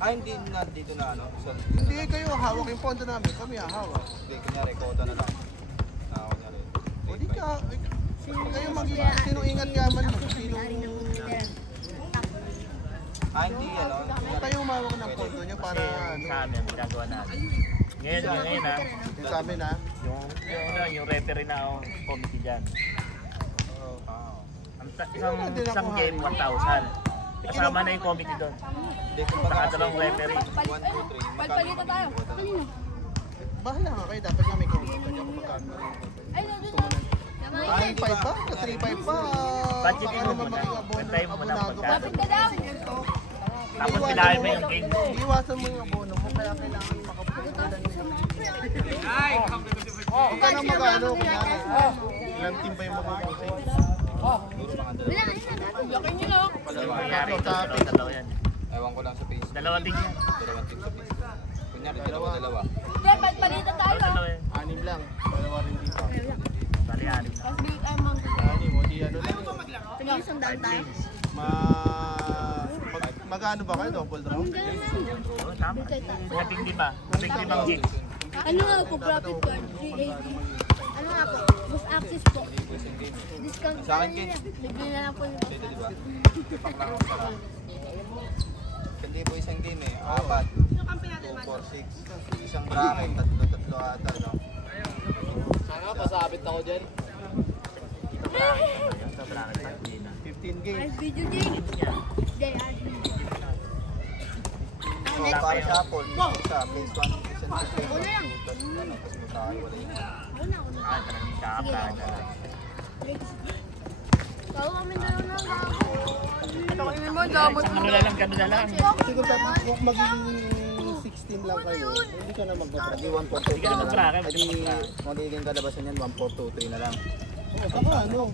Hindi na dito na ano. Hindi kayo hawak yung pondo namin, kami hawak. Hindi, kunyari, kota na lang. Kunyari. O di ka, kayo sinong ingat yaman mo, sinong... Hindi ano. Kayo humawak ng pondo nyo para ano. Sa amin, magagawa natin. Ngayon ha. Yung sa amin ha. Yung referee na akong committee dyan. Isang game, 1,000. Kasama na yung committee doon. Saka dalawang referee. 1, 2, 3. Pagpalitan tayo. Bahala nga kayo, dapat nga may contact kayo kung magkano. Ay, doon. 3.5 ba? 3.5 ba? Budgetin mo muna. Bantay mo muna ang pagkano. Lapit ka daw. Tapos pinahin mo yung game. Iwasan mo yung abono mo, kaya kailangan makapulitan nyo. Huwag ka na mag-ano, kunyari. Ilang team ba yung mapupusin? Laki nyo lang. Nangyari ito, dalawa yan. Ewan ko lang sa Facebook. Dalawa din yan. Dalawang team sa Facebook. Kunyari, dalawa. Hindi, pagpalitan tayo. Dalawa yan. 6 lang. Dalawa rin dito. Bali-ari. Mas bigit ay mang. 6 o di ano lang. Pinag-isandaan tayo. Mag-ano ba kayo? Double draw? Oo, tama. Labing lima. Labing limang game. Ano nga po, profit card? 380. Ano nga po? Mas access po. Discount Sa akin, Kate. Bigyan na lang po yung Pwede, di ba? Ipak lang ako para. Hindi po isang game eh. 4, 2, 4, 6. Isang bracket, tatlo ata, no? Sana pasabit ako dyan. Sa bracket, 15 games. video game. Para sa Apple, isa, phase 1, phase 2, phase 2. Tapos matahay, wala yun. talagang kakapaan na lang. Kau kami na lang ng bago. Ito kami mo, damot mo. Kami na lang. Siguro dapat kung magiging 16 lang kayo, hindi ka na mag-bracket. Hindi 1, 4, 2, Hindi ka na mag-bracket. Hindi magiging kalabasan yan, 1, 4, 2, 3 na lang. Oo, saka ano,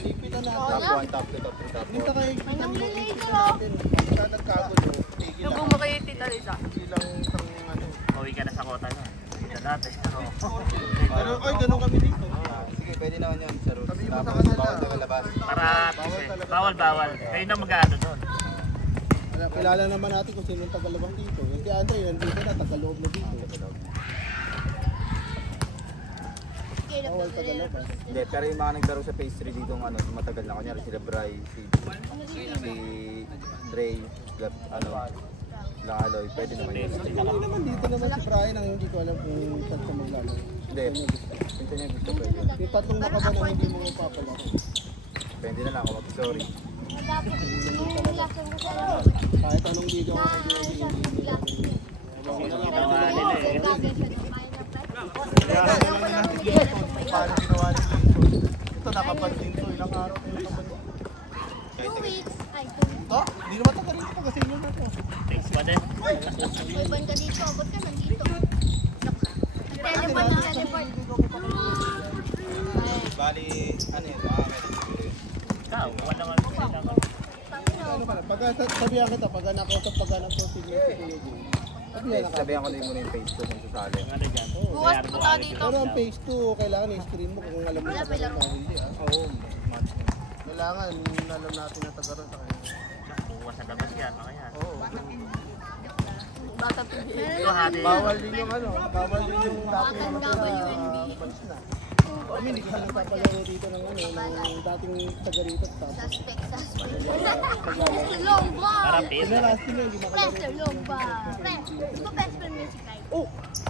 ipitan na Top 1, top 2, top 3, top 4. Dito kayo ipitan Anong mo. lilito lang? Pagka nagkagod mo, tigil lang. Nabong mo kayo, Tita Lisa. Ilang isang ano. Uwi ka na sa kota niya. Kita natin. Ay, ganun kami dito. Sige, pwede naman yun, sir. Sabihin mo sa Tapos, kanila. bawal na kalabas. Para bawal. Kayo na mag-ano doon. Kilala naman natin kung sino yung tagalabang dito. Yung si Andre, nandito na, tagaloob na dito. Bawal tagalabas. Hindi, pero yung mga naglaro sa phase 3 dito, ano, matagal na. Kunyari sila Bry, si Dre, Aloy, pwede naman yun. Hindi naman dito naman si Brian ang hindi ko alam kung saan ka maglalaro. Hindi, pinsan niya gusto pwede. Yung tatlong nakaban ang hindi mo mapapalaro. Pwede na lang ako mag-sorry. Kahit anong video ako paano ginawa nito? Ito nakabanting to, ilang araw ko nakabanting. 2 weeks. Ay, 2 weeks. Oh, hindi naman ito rin ito kasi yun na to. Thanks pa din. May ban ka dito. Ba't ka nandito? Teleport na teleport. Bali, ano yun, mga Ikaw, wala nga Ano pala, pagka sabihan kita, pagka nakausap, pagka nakausap mo si Kuya Jay. sabihan ko din muna yung phase 2 kung sasali. Bukas po tayo dito. Pero ang phase 2, kailangan i-screen mo kung alam mo na taga o hindi. Oo, Kailangan, alam natin na taga-ron sa kanya. Bukas sa labas yan, mga yan. Oo. Bata po. Bawal din yung ano, bawal din yung dati na bands na. Kami hindi kasi nagpapalaro dito ng ano, ng dating taga-rito tapos. Mr. Longba! Parapin. Sila last team hindi makalaro. Mr. Longba! Di ba best friend mo si Kai? Oh!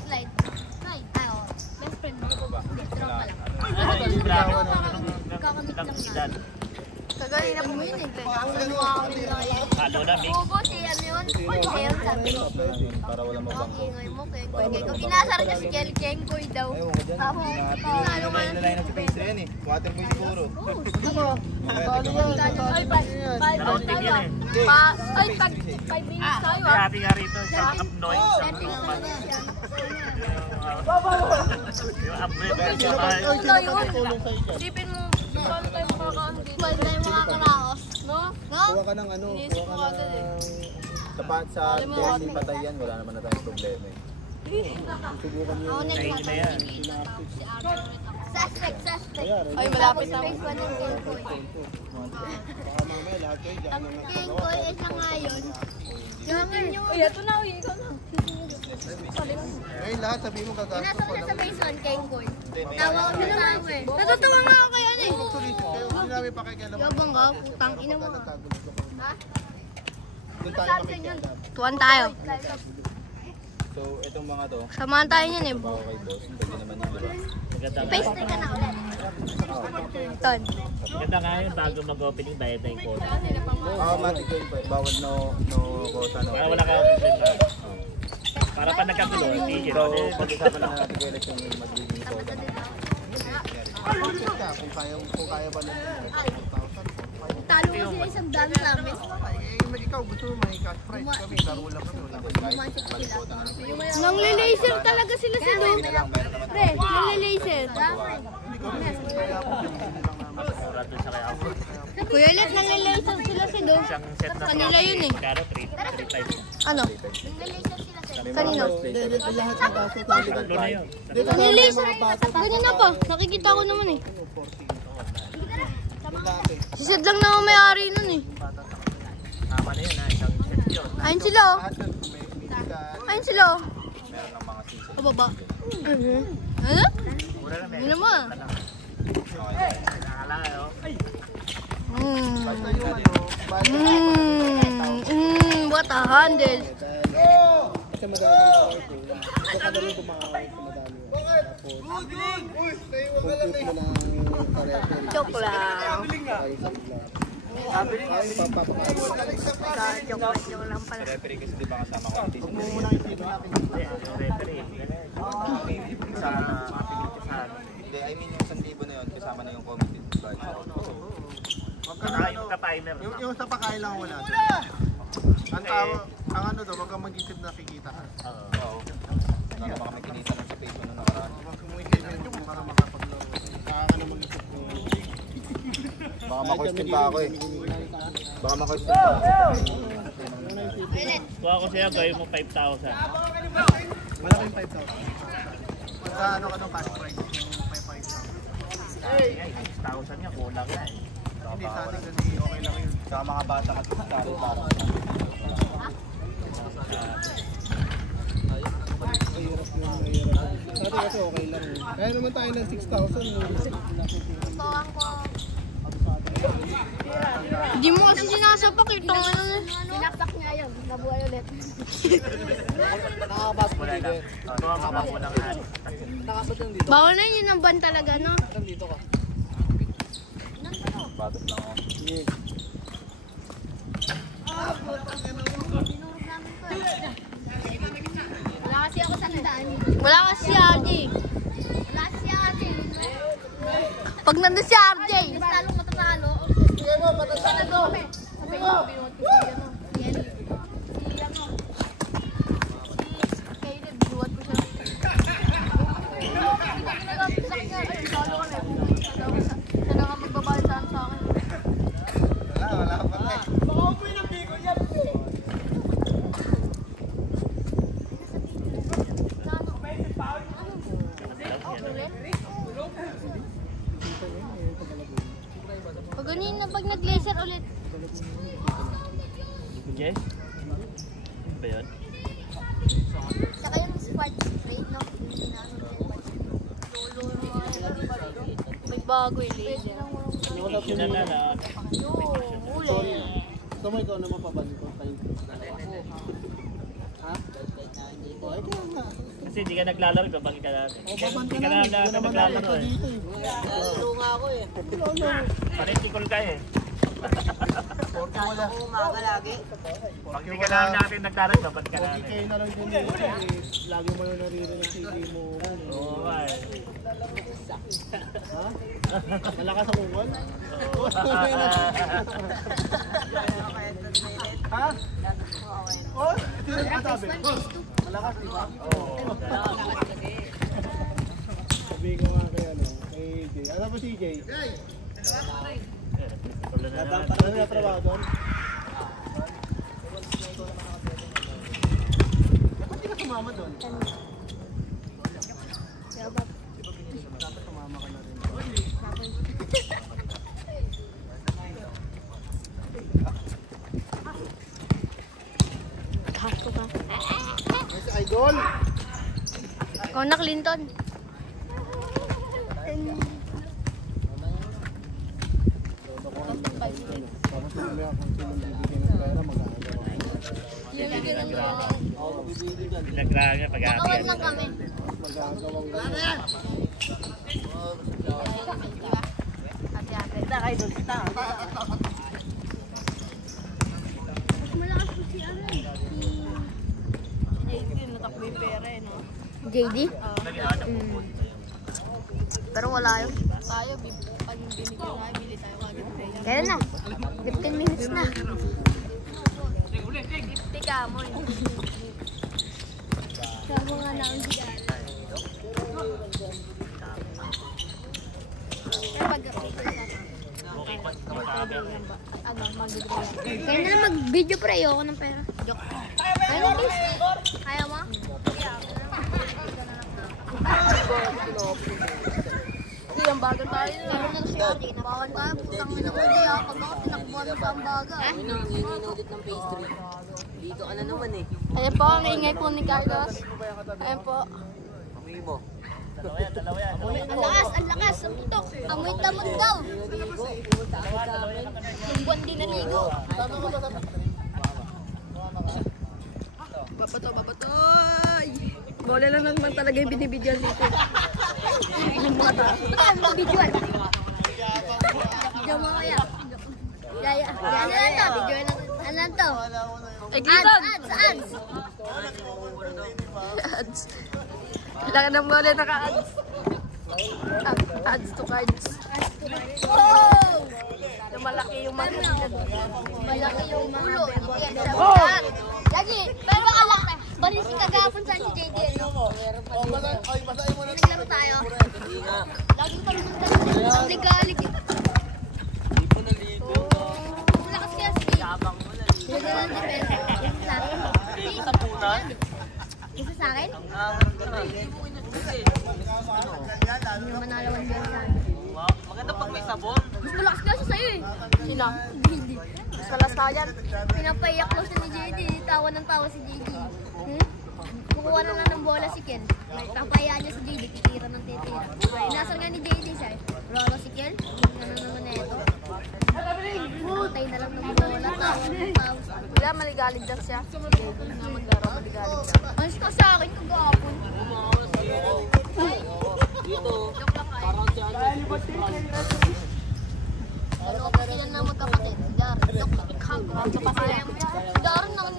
Slide. Slide. Ay, oh. Best friend mo. Hindi, tropa lang. Kakamit lang na. Kagaya na po yun eh. Halo na, mix. Bobo, si ano yun? Hair, sabi ko. para wala mabang. Ingay mo, kay Koy. Kung inasar niya si Kelly Kenkoy daw. Ewan ko dyan. Ako, ano nga Nalain na si phase 3 yan eh. Water boy siguro. Ay, Dalawang team yan eh. Ay, pag 5 minutes tayo May ah. hati nga rito. Sa upnoy. Sa yung upgrade. Ay, sino katutulong sa'yo dyan? Isipin mo, paano tayo makakaano dito? Paano tayo makakaraos? No? No? Kuha ka ng ano, kuha ka ng... Sa DSC patay yan, wala naman na tayong problema eh. Subukan nyo Ako yung next na yan. Suspect. Ay, malapit na. Phase 1 ng Kenkoy. baka mamaya lahat kayo dyan Ang na Kenkoy isa nga yun. Yung Uy, ito na, uy. Ikaw na. Ngayon lahat sabihin mo gagastos Pinasok ko na sa lang. basement kay Koy. Tawa ko na lang ako eh. Natutuwa nga ako kay ano eh. Magsulisit kayo, hindi namin pakikialaman. Yabang ka, putang ina mo. Ha? Doon tayo makikialam. Tuwan tayo. So, itong mga to, Samahan tayo niyan eh. bago kay boss, pwede naman yung diba? Maganda nga. Paste ka na ulit. Ton. Maganda nga yun bago mag-opening bayad na yung quota. Automatic yun po, bawal no quota no. Para wala ka problema. Para pa nagkagulo, tigil. So, pag-usapan na natin kung election yung magiging quota na. Check ka kung kaya ba nung 4,000. Talo ko sila isang dami sa amin. Ikaw gusto mo may cash prize kami, laro lang kami. Nang laser talaga sila sa doon. Pre, nang laser. Sigurado siya kaya ako. Kuya Let, nang laser sila sa doon. Isang set na Kanila yun eh. Magkano? 3.5. Ano? Kanino? Lahat ng baso talaga. Tatlo na yun. Nang laser. Ganun na pa. Nakikita ko naman eh. Si Sed lang naman may-ari nun eh. Tama na yun ha. Isang set yun. Ayun sila oh. Ayun sila oh. Meron ng mga season. Pababa. Ano? Mura na Ano mo? Nakala yun. Basta yung ano, What a handle. kasi madami yung card eh. Kasi kadami kumakakit sa madami. Tapos, compute mo ng referee. Joke lang. Ay, papapakain. Joke lang pala. Referee kasi di ba kasama ko ang season. Huwag mo muna yung table natin. Hindi, yung referee. Sa Hindi, I mean yung 1,000 na yun, kasama na yung committee. Huwag ka na, saka yung ka-timer. yung sa pakain lang wala. Ang tawag, ang ano daw, huwag kang mag-isip na kikita ka. Oo. Wala naman kami kinita ng sa Facebook na nakaraan. Huwag kang mag-isip para makapaglaro. Saka ka na mag-isip kung Baka ma-question pa ako eh. Baka ma-question pa ako. Kuha ko siya, gawin mo 5,000. malaking 5,000. Pagka ano ka ng cash price, yung 5,000. Ay, 6,000 nga, kulang na eh. Hindi sa atin kasi okay lang yun. Saka mga bata at style parang. Mahirap yun, mahirap. Sa atin kasi okay lang yun. Kaya naman tayo ng 6,000. Hindi mo kasi sinasapak ito. Sinakpak niya yun. Nabuhay ulit. Wala na. Ito ang mga unang alis. Bawal na yun ang ban talaga, no? Batot lang ako. Wala kasi ako sa handaan. Wala kasi si RJ. Wala kasi si ate. Pag nandun si RJ. Mas lalong matatalo. Matatalo kami. Sabi ko, binuot ko si ano. Si Ellie. Si ano. Si Caleb, binuot ko siya. Sa kanya, ay, salo kami. Siya na nga magbabalsaan sa akin. Wala pa na. Pag ganyan na pag nag-laser ulit. Yes? Ano ba yun? Saka yung squad straight, no? May bago yung laser. Yun na na. Uli. Gusto mo ikaw na mapaban ko kayo. Ha? O, ikaw na. Kasi hindi ka naglalaro, babalik ka natin. O, baban Hindi ka ka na. na Hindi naman naglalaro ako eh. dito eh. Panitikol ka eh. Porke wala. Pag hindi ka na natin naglalaro, babalik ka Okay natin. kayo na lang din dito eh. Lagi mo yung naririnig sa hindi mo. Oo nga eh. Ha? Malakas ang uwan? Ha? Oh, ito yung kasabi. Malakas, di ba? Oo. Sabihin ko nga kay ano, kay AJ. Ano ba si AJ? Tulo na naman. Ano na trabaho doon? Ba't di ka sumama doon? Dapat sumama ka na rin. Gusto ka. Si Idol. Kona Clinton. Tapos mamaya kung sinong bibigyan ng pera, magagawa. Nagrahan niya pag-aapian. Nakawag lang kami. Magagawang gano'n. Malakas po si ano. JD? Pero wala yun. Tayo, pag binigyan tayo, bili tayo kagad kaya. Kaya na. 15 minutes na. 50 ka mo. Sabi nga na ang siya. Pero pag Kaya na lang mag-video pre. Ayoko ng pera. Joke. Kaya mo? Kaya mo? Ang bago tayo. Meron na kasi ako. Bawal tayo, putang ina ko di ah. Pag ako tinakbuhan sa ang baga. Ayan po, ang ingay po ni Carlos. Ayan po. Ang lakas, ang lakas. Ang putok. Amoy tamot daw. Yung buwan din naligo. Babatoy! Bole lang naman talaga yung binibigyan dito. Ano ang videoan? Video mo kaya. Yaya. Ano lang to? Ano lang to? Ads. Ads. Kailangan ng bole naka-ads. Ads to cards. Oh! Yung malaki yung mga Malaki yung ulo. Lagi. Pero alak. Bali si kagapon saan si JD. Naglaro tayo. Laging palumuntan. Ligalig. Lakas kaya si JD. Isa sa akin? Hindi naman nalawan dyan sa akin. Maganda pag may sabon. Mas malakas kasi sa'yo eh. Sino? JD. Mas malas na yan. Pinapaiyak ko sa ni JD. Tawa ng tawa si JD. Kukuha na nga ng bola si Ken. Papayaan niya si JD. Titira ng titira. Inasal nga ni JD siya eh. Rolo si Ken. Ano naman na ito. Patay na lang ng bola. Tawa. Wala, maligalig lang siya. Hindi nga maglaro, maligalig siya. Mas ka sa akin kagapon. Dalawa pa sila na magkapatid. Dar. Dar na ang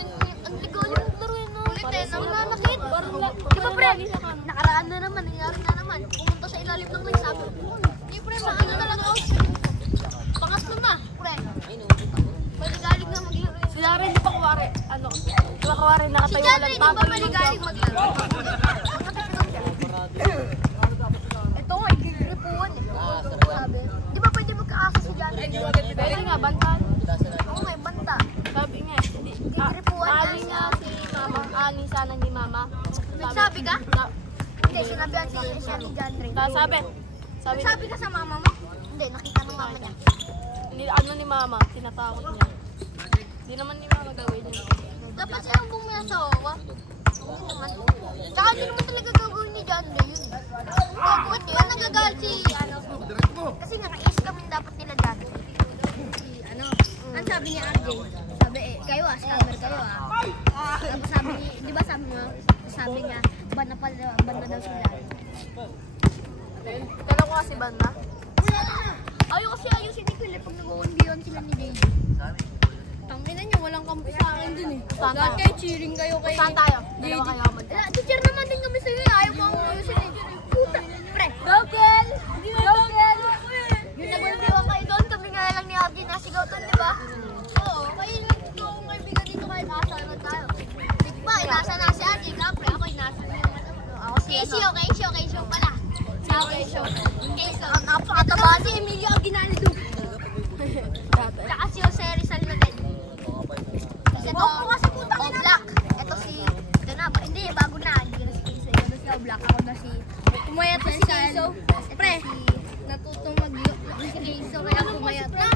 ligalig ng laro yun. Ulit eh. Nanganakit. Di ba pre? Nakaraan na naman. Nangyari na naman. Pumunta sa ilalim ng lake. Sabi ko, di pre, maano talaga ako. Pangatlo na. Pre. Maligalig na maglaro yun. Si Darren, di pa kuwari. Ano? Di ba kuwari, Si nakatayo John lang. Ray, di ba maligalig maglaro? Ito nga, igigripuan eh. Sabi. Di ba pwede magkaasa si John Ray? Pwede nga, bantan. Oo nga, banta. Sabi nga, hindi. Igigripuan Ali nga si Mama. Ali sana ni Mama. Nagsabi ka? Na- Hindi, sinabihan siya ni John Ray. Sabi. Sabi, Nagsabi ka sa mama mo? Hindi, nakita ng mama niya. ano ni Mama, tinatakot niya. Hindi naman ni Mama gawin yun. Dapat siya ang bumaya sa owa. Hindi naman. Tsaka hindi naman talaga gagawin ni John Ray yun. Bakit yun nagagalit si ano? Kasi naka-ace kami dapat nila John Ray. Si ano? Ang sabi ni RJ? Sabi kayo scammer kayo Tapos sabi ni, di ba sabi niya, ban na daw sila. Kala ko kasi banda. Ayaw kasi ayusin ni Philip pag nag-1v1 sila ni JD. Tangina niyo, walang kampi sa akin dun eh. Saan Lahat tayo? kayo cheering kayo kay Saan tayo? JD. Dalawa kayo mag- Wala, teacher naman din kami sa'yo eh. Ayaw mo akong ayusin eh. Puta, pre. Gokil! Gokil! Yung nag-1v1 kayo doon, kami nga lang ni RJ nasigaw doon, di ba? Oo, kayo lang ito akong kaibigan dito kahit nasa naman tayo. Digba, inasa na si RJ, kapre. Ako inasa na yung ako si Keisyo pala. Keisyo. Ang napakataba si Emilio ang ginali doon. Tsaka si Jose Rizal na din. Kasi ito, Oblak. Ito si, ito na, hindi, bago na. Hindi na si Keiso. Ito si Oblak. Ako na si, pumayat na si Keiso. Pre, natutong mag-yok si Keiso. Kaya pumayat na.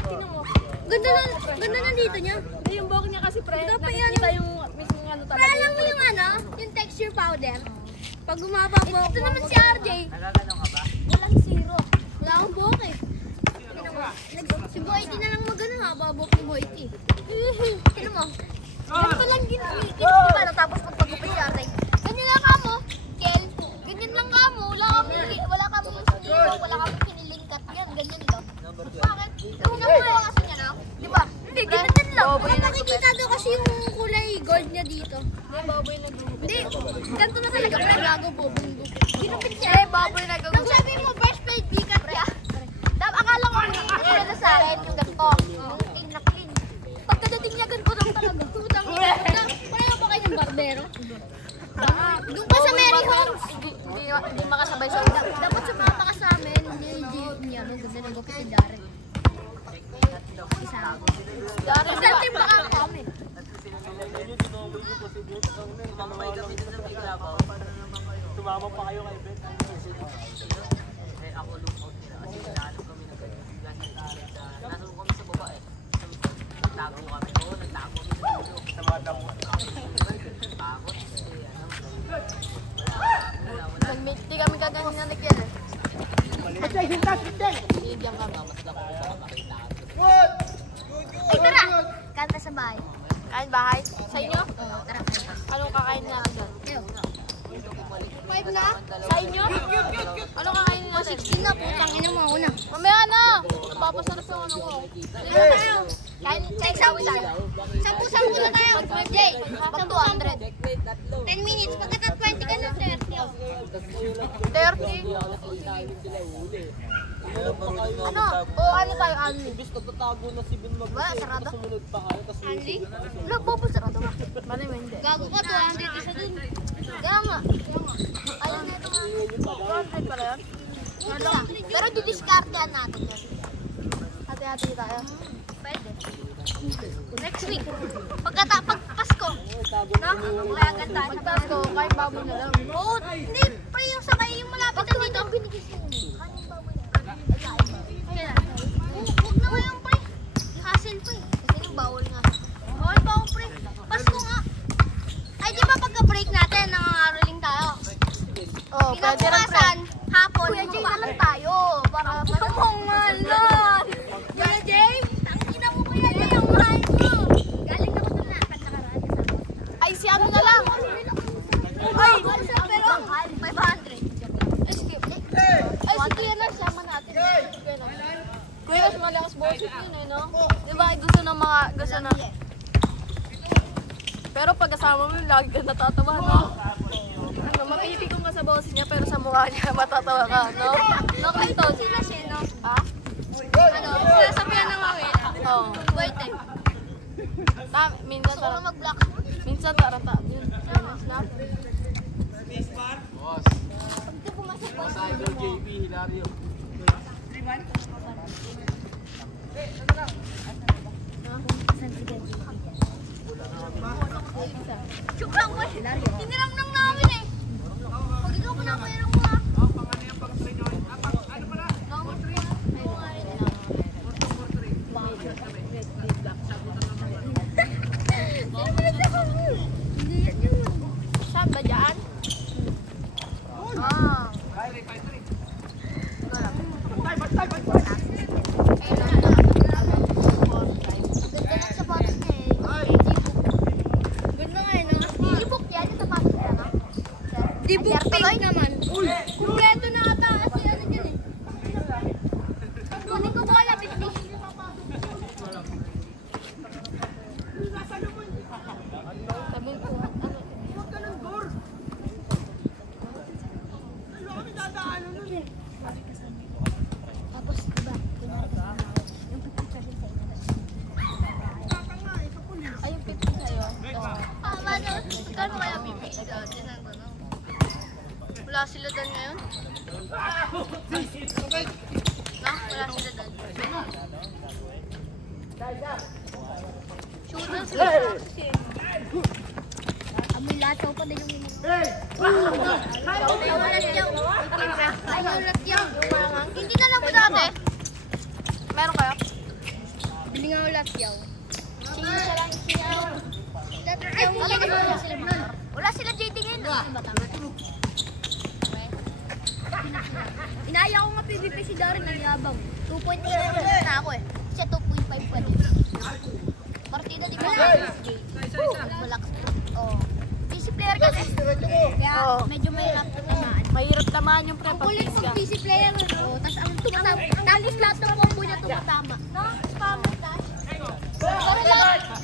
Ganda na dito niya. Yung buhok niya kasi pre, nakikita yung mismong ano Para alam mo yung ano, yung texture powder. Pag gumabak mo, ito naman si RJ. Nagaganon ka ba? Walang zero. Wala akong buhok eh. Si Boyti na lang magano ha, babok ni Boyti. Tignan mo. Ganito lang ginamit. Diba natapos magpagupit si RJ. Ganyan lang ka mo, Kel. Ganyan lang ka mo. Wala kami siniro, wala kami pinilingkat yan. Ganyan lang. Bakit? Kung nakuha kasi niya na, di ba? Hindi, ganyan lang. Nakikita doon kasi yung kulay gold niya dito. Hindi, ganito na talaga. Gago po, bunggo. Ginupit siya. Baboy na gago. Nang sabi mo, first plate, bigat niya. Akala ko nakikita na sa akin yung ganito. Yung clean na clean. Pagkadating niya, ganito lang talaga. Tutang ina. Pareho ba kayo ng barbero? Doon pa sa Mary Homes. Hindi makasabay sa amin. Dapat sa mama ka sa amin. Hindi niya. Maganda na gupit si Darren. Darren, saan yung baka kami? Tumama pa kayo kay Ben. Ako lungkot nila kasi nagtago kami nasa kami sa baba eh. Nagtago kami doon, nagtago kami sa dulo. Sa mga damo. Bakot Hindi kami kagahin na nagyan eh. Diyan ka nga, mas dako sa makita. Ay, tara! Kanta sa bahay. Kain bahay? Sa inyo? Oo, tara. Anong kakain natin doon? Ew. 5 na? Sa inyo? Anong kakain natin? 16 na, putang ina mo una. Mamaya na! Papasarap yung ano ko. Dito tayo. Kain, check sa ulan. 10-10 na tayo. Jay, mag 200. 10 minutes. Pagkata 20 ka na, 30. 30? Ano? O ano tayo, Anli? Wala, sarado. Anli? Wala, bobo sarado ka. Mali mo hindi. Gago ka, 200 isa dun. Kaya nga. Ayun na ito nga. 200 pala yan? Pero didiscartean natin yan. Hati-hati tayo. Pwede. Next week. Pag Pasko. No? Kaya ganda. Pag Pasko, kain baboy na lang. Oo, hindi. Pre, yung sakay, yung malapit na dito. Binigay siya. Kanin baboy. Kailan? Huwag na ngayon, pre. Hassle, pre. Kasi yung bawal nga. Bawal pa ako, pre. Pasko nga. Ay, di ba pagka-break natin, nangangaroling tayo? Oh, pwede rin pre. Kinabukasan, hapon, Kuya Jay na lang tayo. Para mangalan. Kuya Jay, tangina mo Kuya Jay, ang mahal mo. Galing ako doon na, kanta-karaan. Ay, si ano na lang. Ay, pero 500. Skip. Ay, sige na, sama natin. Kuya, mas malakas boses yun eh, no? Diba, gusto na. Pero pag kasama mo, lagi ka natatawa, no? Ano, mapipikong ka sa boses niya, pero sa mukha niya, matatawa ka, no? No, Clinton? Sila sino? Ha? Ano, sinasabihan ng mawin. Oo. Wait eh. Minsan Gusto ko na mag-block. Minsan tarata. Yun, snap. Pag di pumasok po sa Joke lang po. Tiniram lang namin eh. Pag ikaw pa na mayroon mo ha. Saan ba dyan? Ah. Ganda ng sapatos niya eh. Ganda nga eh, no? Di-book yan yung sapatos niya, no? Di-book pink naman. Kumpleto na ata kasi ano dyan eh. Kunin ko bola, bitli. Sabi ko, ano? Tapos, diba? Yung 50% sa inyo. Ay, yung 50 sa'yo. Oo. Ah, mano, magkano kaya bibig sa atin ang tanong? Wala sila doon ngayon? No? Wala sila doon. Shooter sila kasi. Amoy lato pa din yung Ay, ulat yaw. Ay, ulat yaw. Hindi na lang ba dati? Meron kayo? Bili nga ulat yaw. Sino siya lang siya? Wala sila JD ngayon. Inaya ko nga PVP si Darren, nagyabang. 2.8 na ako eh. Siya 2.5 pa din. Partida di ba? Malakas. Oo. PC player kasi. Kaya medyo mahirap tamaan. Mahirap tamaan yung Ang kulit pag PC player. Tapos ang tumatama. Talis lahat ng combo niya tumatama. No? Spam mo dash.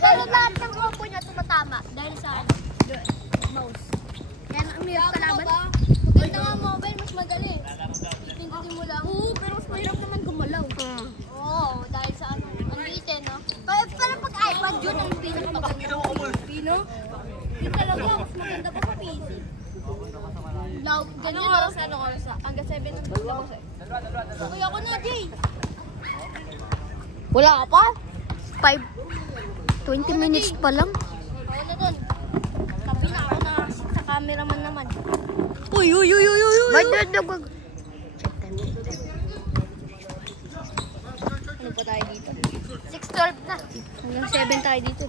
Pero lahat ng combo niya tumatama. Dahil sa mouse. Kaya ang hirap kalaban. Maganda nga mobile, mas madali. Pindutin mo lang. Oo, pero mas mahirap naman gumalaw. Oo, dahil sa ano, ang litin, no? Pero pag iPad yun, ang pinakamaganda. Pino? Yun talaga, mas maganda pa sa PC. Anong oras na? Anong oras na? Hanggang 7 ng paglabas eh. Kuya ko na, Jay. Wala ka pa? 20 minutes pa lang. Oo na dun. Tabi na ako na sa cameraman naman. Uy. Wag. Ano pa tayo dito? 6:12 na. Hanggang 7 tayo dito.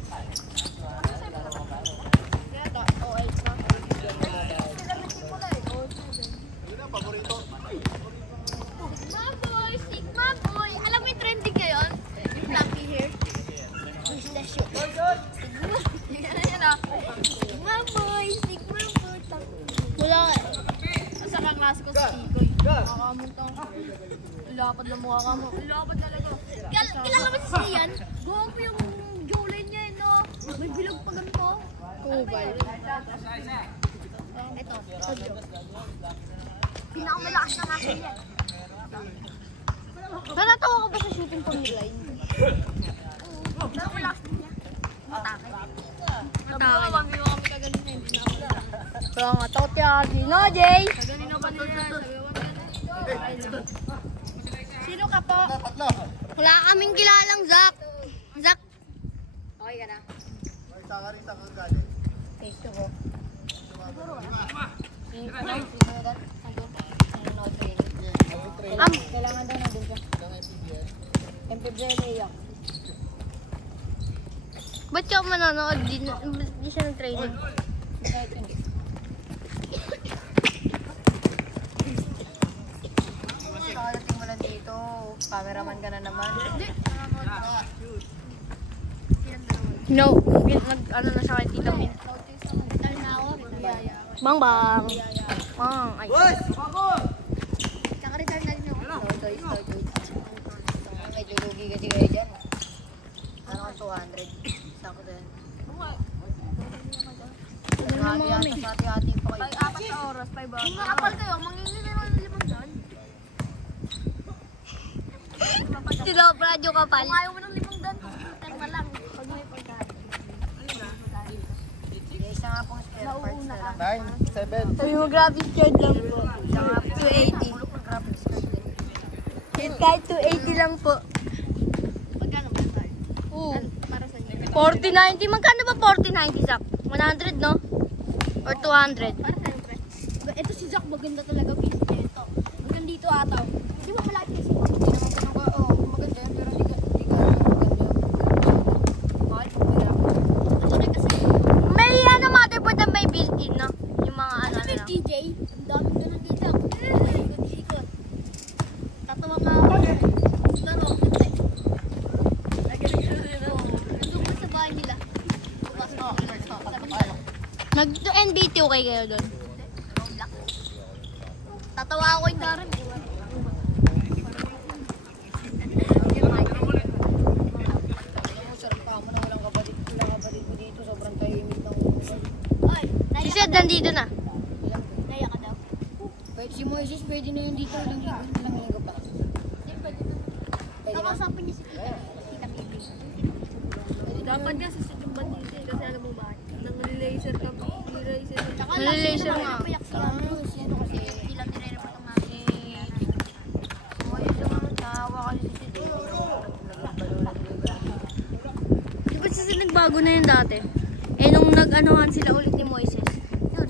Sigma boy. Alam mo yung trending ngayon? Yung fluffy hair. Where's the shoe? Sigma boy. Wala eh. Sa kaklase ko si Igoy. Nakakamuntang. Lapad na mukha ka mo. Lapad talaga. Kilala mo si Ian? Gwapo yung jawline niya, no? May bilog pa ganito. Kubal. Ito. Pinakamalakas na natin yan. Nanatawa ka ba sa shooting pang nilay? Pinakamalakas din niya. Matake. Nabawang hindi kami kagaling na hindi na ako. Kaya nga, takot kaya di. No, Jay? Kagaling na pa nila. Sino ka po? Wala kaming kilalang Zach. Zach. Okay ka na. Saka rin sa kagaling. Face to ko. Kailangan daw na dun siya. MPBL iyak. Ba't ka manonood? Di siya nag-training. Kahit hindi. Nakadating mo lang dito. Cameraman ka na naman. No. Ano na siya kay Tita Min. Bang. Ay. Kaka-retire na din ako. May lulugi kasi kayo dyan. Ano ka 200? Sako din. Hati-hati pa kayo. 4 na oras, 5 hours. Kung makapal kayo, mangingi na ng 500. Sinobradyo ka pal. Kung ayaw mo ng 500, computer na lang. Pag may pagkain. Isa nga pong spare parts na lang. 9, 7. So yung graphics card lang po. 280. Kahit 280 lang po. Magkano ba tayo? Para sa inyo. 4090. Magkano ba 4090, Zach? 100, no? Or 200? Para sa inyo, pre. Ito si Zach, maganda talaga piece niya ito. Hanggang dito ata. Di ba malaki kasi? Hindi naman ganun ka. Oo, maganda yan. Pero hindi ka Bakit? Ano kasi? may ano, motherboard na may built-in, no? Yung mga ano Ano na. yung DJ? Ang dami ko ng dito. Ikot-ikot. Tatawa ka ako. Laro, kasi. Doon ko sa bahay nila. Bukas ako. Nag-NBTOK kayo doon? Tatawa ako yung Darren. Sarap ka mo na walang kapatid ko dito. Sobrang tahimik ng Oy, Si Sed nandito na. naya ka daw. Pwede si Moises, pwede na yun dito. Ilang linggo pa. Pwede na. Nakasapin niya si Tita. Tita Bibi. Dapat nga sa yung bandito kasi alam mo ba? Nang-laser ka pa. Tsaka Malalaser nga. Payak siya. Ano kasi, Ilang nire-report ang mami. Moises yung ano, tawa kasi si Sed. Di ba siya nagbago na yun dati? Eh nung nag-anuhan sila ulit ni Moises. Yun.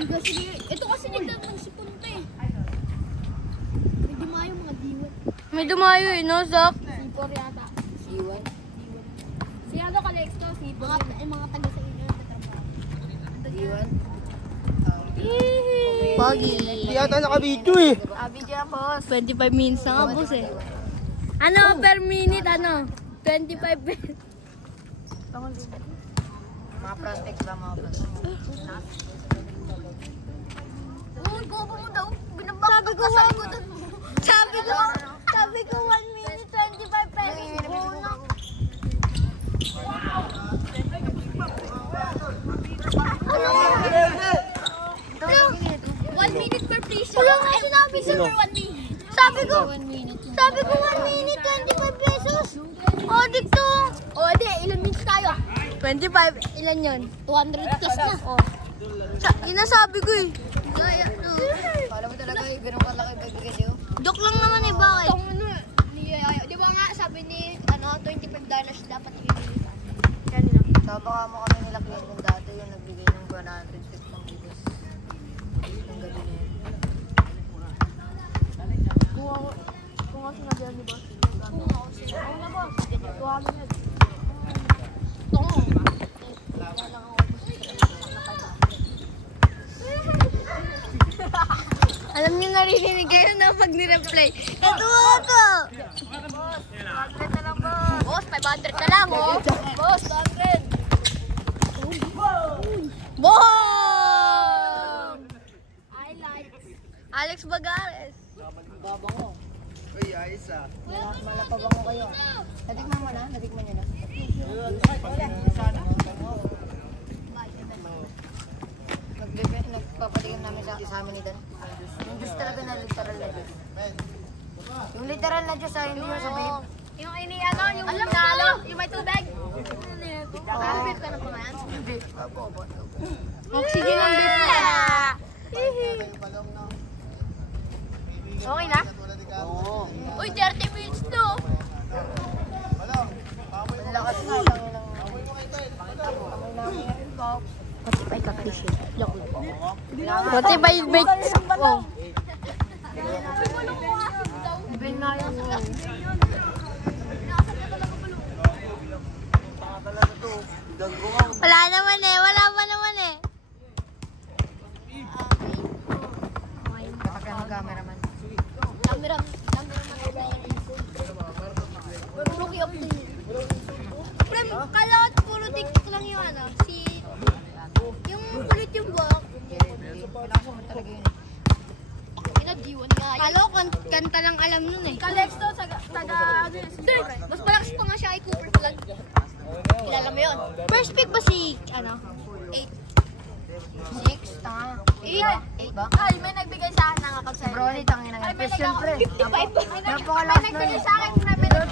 Ito kasi nagtatang si Punta eh. May dumayo mga diwan. May dumayo eh, no, Zak? Sipor yata. Iwan. Si ano Kalex to? Sipor. Mga taga sa inyo na tatrabaho. Iwan. Pogi. Hindi yata naka-video eh. Video na, boss. 25 minutes na nga, boss eh. Ano, per minute, ano? 25 minutes. Mga prospects ba, mga prospects? Uy, gobo mo daw. Binabak ka sa likodan mo. Sabi ko 1 minute, 25 pesos. Una. One minute per piece. Wala nga sinabi sa per 1 minute. Sabi ko 1 minute, 25 pesos. O, dito. O, di, ilan minutes tayo? 25, ilan yun? 200 plus na. Oh. Inasabi ko eh. Kala mo talaga, ganun kalaki bibigay sa'yo? Joke lang naman eh, bakit? Di ba nga, sabi ni, $25 dapat ibigay. Baka mo kami nila Clinton dati yung nagbigay ng 150 ng bigas. Ng gabi niya. Kung nga sinabihan ni boss. Oo na boss. Tuwa kami yun. Alam niyo, narinig kayo na pag nireply. Ito! Boss, 500 na lang, oh. Boss, 100! Boom! Alex Bagares. Uy, ayos ah. Malapabang ko kayo. Natikman mo na? Natikman nyo na? Nagpapatigam namin sa amin ni Dan. Yung Diyos talaga na literal na Diyos. Yung literal na Diyos, hindi mo sabihin. Yung yung nalo, yung may tubig. Nakapit ka na pa nga yan? Hindi. Opo. Oxygen ang bit na. Okay na? Oo. Uy, 30 minutes to. Ang lakas na lang yun ang... Ay, kapish eh. Joke lang. Pati by bait. Oh. Ibig na yan. Wala naman eh. Wala pa naman eh. Kapag ka ng cameraman. Camera Rookie of the year. Prem, kalawat puro TikTok lang yung yung kulit yung buhok. Pinasok mo talaga yun. Pinag-iwan nga. Halo, kanta lang alam nun eh. Kalex to, mas malakas pa nga siya kay Cooper Flag. Kilala mo yun? First pick ba si, ano? 8. 6, tanga. 8 ba? Ay, may nagbigay sa akin ng account sa'yo. Bro, ulit ang inang Ay, may siyempre. 55. Napakalakas May na nagbigay yun. sa akin.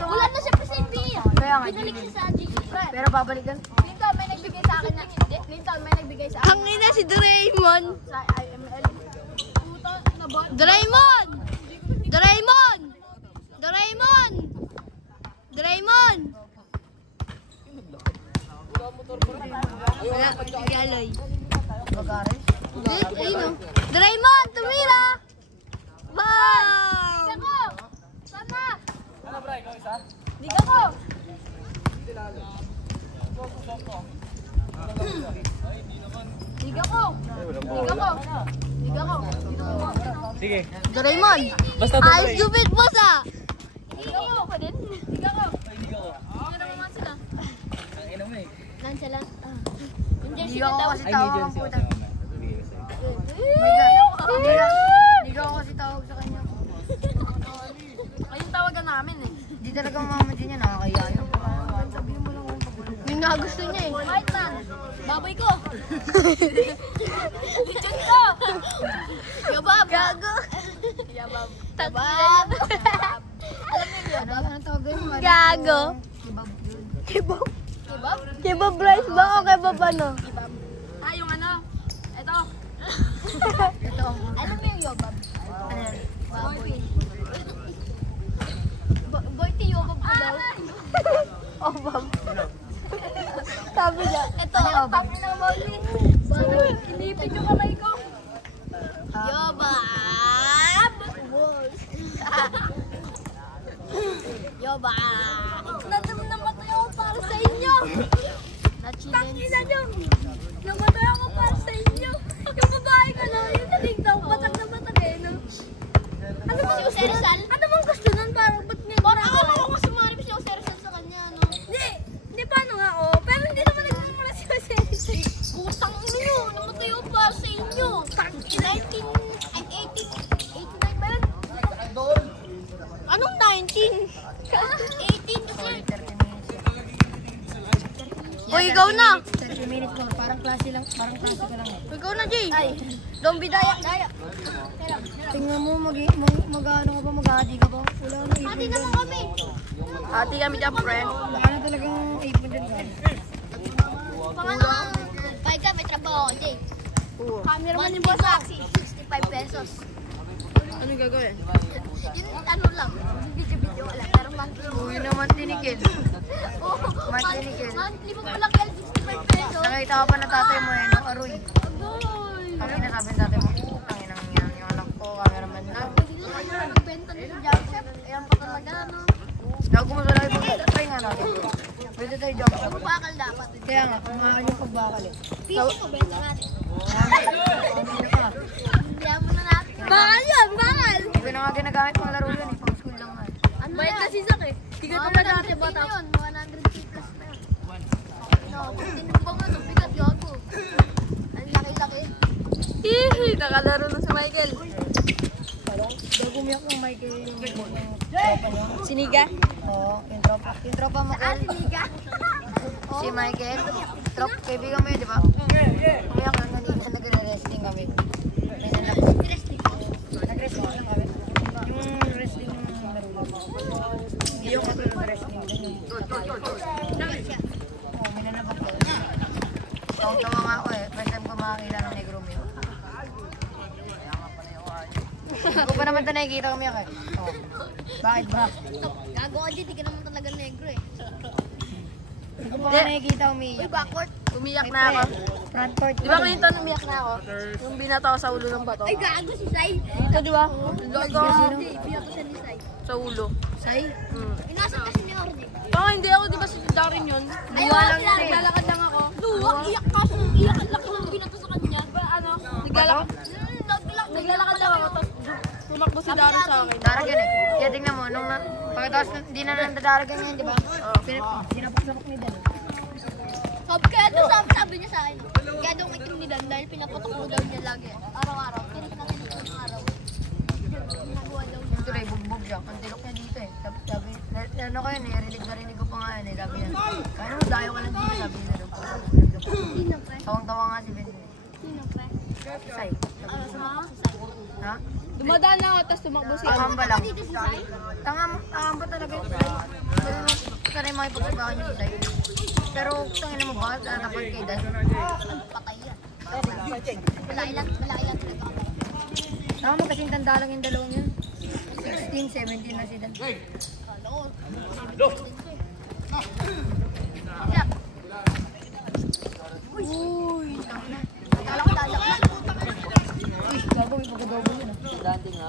Wala na siya sa NBA. Kaya nga, Binalik siya sa GG. pero babalikan. Linton, may nagbigay sa akin na. Linton, may nagbigay sa akin. Ang ina si Doraemon. Sa IML. Puto na ba? Doraemon! Doraemon! Doraemon! Doraemon! Wala, Yaloy. Bagares. Ayun o. Doraemon, tumira! Wow! Diga ko! Sana! Diga ko! Diga ko! Diga ko! Diga ko! Sige. Doraemon! Basta Ayos gupit boss ah! Diga ko! Pa din? Diga ko! Diga naman sila. Ang ina mo eh. Lansya lang. Yung Hindi jersey ako na daw. kasi Ay, tawag medyo ang siya. puta. Hindi ako kasi tawag sa kanya. Ayun tawagan namin eh. Hindi talaga mamamadyan niya, nakakaya yun. Sabihin mo lang kung pagulo. Yung nga gusto niya eh. White man! Baboy ko! Lechon ko! Yabab! Gago! Yabab! Yabab! Alam mo yung yabab? Ano tawag yun? Gago. Kebab yun. Kebab. Yabab? Kebab rice ba o kebab ano? Ah, yung ano? Ito. Ito ang Alam mo yung yabab? ano yan? Baboy. Boy, ti yabab ko daw. Oh, bab. Sabi niya, Ito, Ano yung yabab? tangin ng Molly. Baboy, inipid yung kamay ko. ikaw na. 30 minutes mo, parang klase ka lang eh. Ikaw na, Jay. Ay, don't be daya. Tingnan mo, mag-ano ka ba, mag-adi ka ba? Wala na ipon Hati dyan. naman kami. Hati kami dyan, friend. Wala na talagang ipon dyan. Pangalan, kahit ka may trabaho, Jay. Cameraman yung boss, 65 pesos. Ano gagawin? Yun, ano lang, video-video wala. Pero monthly. Uy naman tinikil. Monthly mo palang kaya 65 pesos. Nakita ka pa na tatay mo eh, no? Aroy. Agoy. Ang inasabi ng tatay mo, ang inang yan, yung anak ko, cameraman na. Hindi naman yung nagbenta ng job shop. Ayan pa talaga, no? Gago mo sa laki pag-try nga natin. Pwede tayo job shop. Bakal dapat. Kaya nga, kumahal yung pagbakal eh. PC ko, benta natin. Pamili ka. Hindi mo na natin. Bakal yan, bakal! Hindi na nga ginagamit mga laro yun eh, pang school lang nga. Ano bayad na si Zak eh. Tigay pa ba dati bata? 100k plus na yun. No, tinumbang nga ito, bigat gago. Ang laki-laki. Hihi, nakalaro na si Michael. Gago umiyak ng Michael yung tropa niya. Siniga? Oo, yung tropa. Yung tropa mo, Ah, siniga? si Michael. Kaibigan mo yun, di ba? Umiyak lang kanina, nagre-wrestling kami. May nalak. Nag-wrestling lang kami. Yung wrestling yung laro lang. Hindi yung nag-wrestling din yung Bakit siya? Oo, may nanabak ko. Tawang-tawa nga ako eh. First time ko makakila ng negro mo yun. Hindi ko pa naman ito nakikita kami ako eh. Oo. Bakit ba? Gago ka dyan, di ka naman talaga negro eh. Hindi ko pa nga nakikita Uy, umiiyak. backward. Umiyak na ako. Front court. Di ba Clinton, umiyak na ako? Yung binato ko sa ulo ng bato. Ay, gago si Sai. Ito, di ba? Gago. Hindi, binato siya ni Sai. Sa ulo. Say? Inasal kasi ni Orne. Baka hindi ako, di ba si Darin yun? Ayaw lang yun. Naglalakad lang ako. Luwag, iyak ka. Iyak ang laki ng binato sa kanya. Ano? Naglalakad. Naglalakad lang ako, tapos tumakbo si Darin sa akin. Daragan eh. Kaya tingnan mo, nung pagkatapos hindi na nandadaragan yan, di ba? Sinapak-sapak ni Dan. Kaya ito sabi niya sa akin. Kaya daw itim ni Dan dahil pinapatok mo daw niya lagi. Araw-araw. Tinignan niya ng araw. Ginagawa daw niya. Ito rin, bugbog siya. Ang tilok niya dito eh. Sabi, ano ko yun eh, narinig ko pa nga yun eh. Sabi niya, kaya mo dayo ka lang dito, sabi niya. Sino pre? Tawang-tawa nga si Ben. Sino pre? Si Sai. Sumama si Sai. Ha? Dumadaan na ako, tapos tumakbo si Tangamba lang. Dito si Sai? Tangamba talaga yun. Gusto rin makipagsabahan niyo si Sai. Pero tangin mo ba, dapat kay Dan? Patay yan. Malaki lang talaga ako. Tama mo kasing tanda lang yung dalawang yun. 16, 17 na si Dan. Ano? Uy! Kala ko lalaki. Uy, gago, may pagkagago yun ah. Dante nga.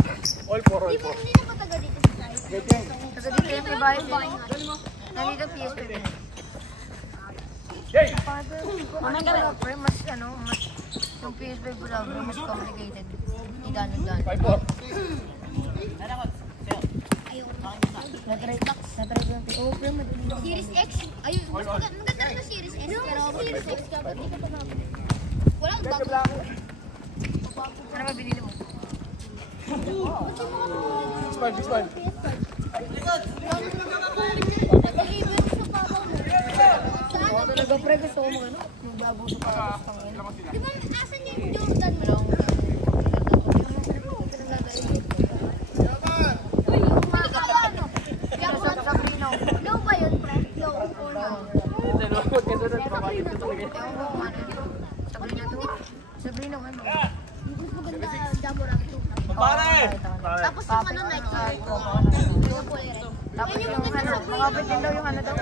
Hindi na matagal dito si Sai. Kasi dito yung may bahay mo. Nandito PS5 yun. Ano pala, pre, mas ano, mas yung PS5 ko lang, bro, mas complicated. Hindi gano'n. Natry ko yung PS5. Oh, pre, madali lang. Series X. Ayun, mas maganda rin yung Series S. Pero Series X ka, ba't di ka pa namin? Walang bago. Ano ba binili mo? Nag-deliver sa papa mo. Oo, talaga, pre, gusto ko mag ano, magbabuso pa ako sa tangin. Di ba, asan yung Jordan mo? Uy, kumakawa ano? Pero sa Pinaw, Low ba yun, pre? Low or no? ewan ko kung ano yun. Sabrina to. Sabrina, ano? Mas maganda Jamoran 2. Tapos yung ano, Nike. Yung kulay red. Tapos yung ano, makapit din daw yung ano daw.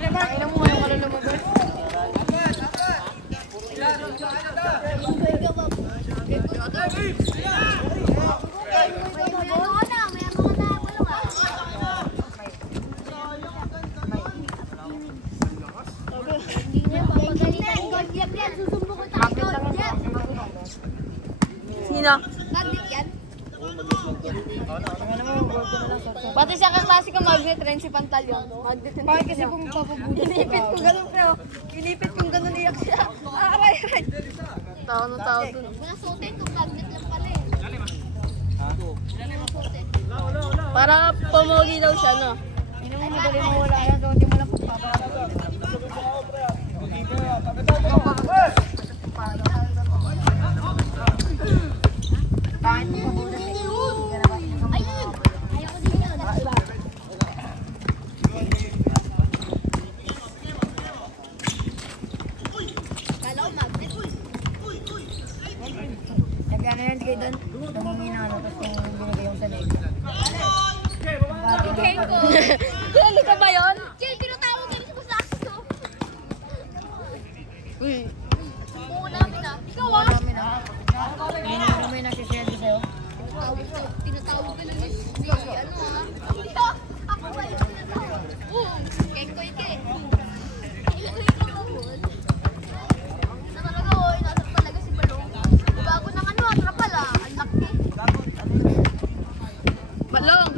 Kailan mo ngayon ka lang lumabas? Sino? Magnet yan? Pati siya kaklase ko magnet rin si Pantalyon. Magnet rin. Bakit kasi kung papabudas ka? Inipit ko ganun pero inipit kong ganun iyak siya. Aray, aray. Tao na tao dun. Wala sote itong magnet lang pala eh. Wala sote. Para pomogi daw siya, no? Hindi mo madali mawala yan. So, hindi mo lang papapagal. Bakit mo pabudas eh? Ayun! Ayaw ko din yun. Kala ko magnet. Nag-ano yan kayo doon? Tumingin na ano, tapos yung binigay yung salig. Kenko. Kenko ka ba yun? Chill, tinatawag kami sa basakit ko. Uy. Oo namin ah. Ikaw ah. Marami na. Hindi mo yung nagsisiyado sa'yo. Tinatawag ka lang ni ano ah. Ito! Ako ba yung tinatawag? Oo. Kenko yung ke. Ikaw naman. Na talaga oh, inasap talaga si Balong. Bago ng ano, trapal ah. Ang laki. Balong.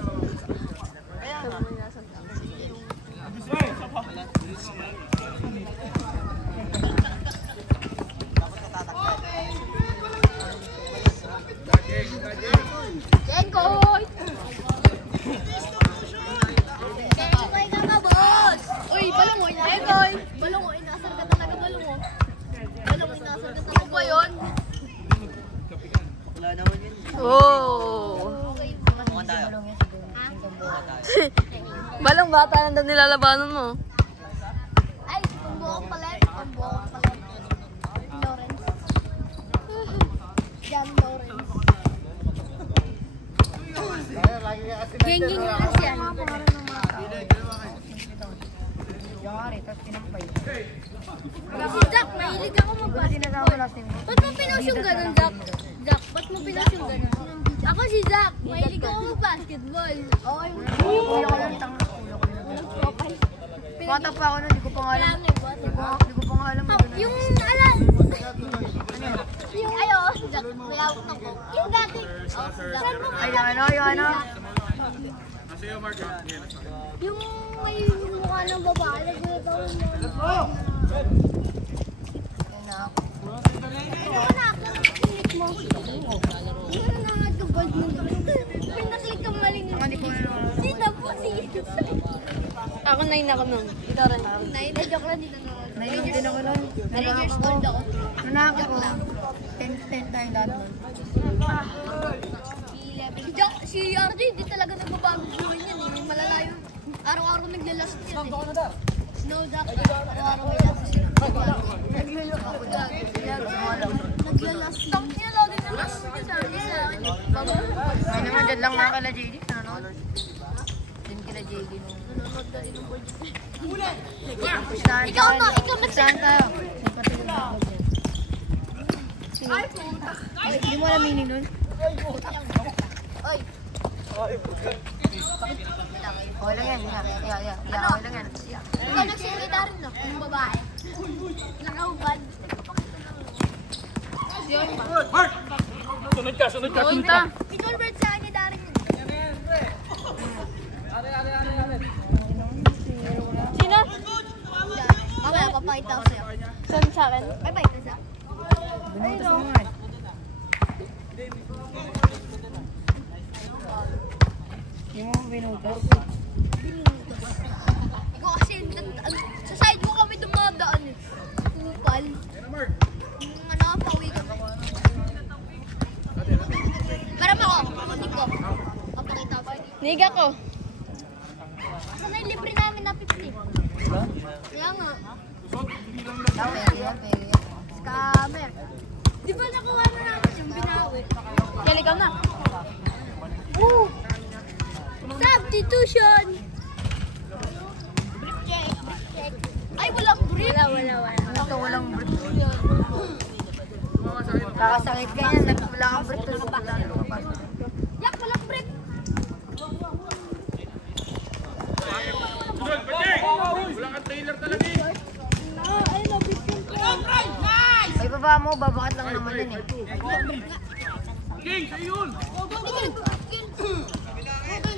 Kenko! Kenko kay ka boss! Uy, balong mo. Kenko! Balong oh, inasap ka talaga Balong oh. Balong inasap ka talaga. Ba yun? Oh. Okay. Balong bata na daw nilalabanan mo. Ay, pambuong pala. Pambuong pala. Lawrence. John Lawrence. Genging lang siya. Yari, tapos pinampay. Si Jack, mahilig ako Hindi mag-basketball. nagawa last time. Ba't mo pinost yung ganun, Jack? Jack, ba't mo pinost yung ganun? Ako si Jack, mahilig ako mag-basketball. Okay. Ulo ko lang tanga. Ulo ko lang. Bata pa ako nun, hindi ko pa nga alam. Hindi ko pa nga alam. Yung alam. Yung ayo, si Jack, malawak na ko. Yung dati. Oh, si Jack. Ay, yung ano. Yung may mukha ng babae, nagulitaw mo. Ano na ako, click mo. Ano na nga ito, gold mo. Pinaklik ka maling. Hindi ko alam. Sino po si Ako 9 ako nun. Ito rin. Joke lang, di na naman. Nailig din ako nun. 3 years old ako. Nanakit ko. 10 tayo lahat nun. Si RJ, hindi talaga nagbabago buhay niyan eh. Malalayo. Araw-araw naglalast yan eh. Snow Jack, araw-araw may last siya. Naglalast. Stop niya lagi na last niya sa akin. Ay naman, dyan lang mga kala JD. Nanonood. Dyan kila JD. Nanonood na rin ng board. Saan Ikaw na, ikaw Saan tayo? Ay, puta. Ay, hindi mo alam meaning nun? Oy. Okay lang yan. Yeah. Okay lang yan. Ikaw nagsilita rin no? Yung babae. Nakahubad. Punta. Pinulbert sa akin ni Darren yun. Sino? Mamaya, papakita ko sa'yo. Saan sa akin? May bike na siya. Binutas mo nga eh. Hindi mo binutas. Ikaw kasi, sa side mo kami dumadaan eh. Kupal. Ano, pauwi ka. Parang ako, kapatid ko. Papakita ko. Niga ko. Asa na yung libre namin na 50? Kaya nga. Pwede. Scammer. Di ba nakuha na namin yung binawi? Kaya ikaw na. Woo! Substitution! Brick check. Ay, walang brick. Wala. Ito walang brick. Kakasakit ka yan. Wala kang brick. Yak, walang brick. Ay, baba mo. Babakat lang naman yun eh.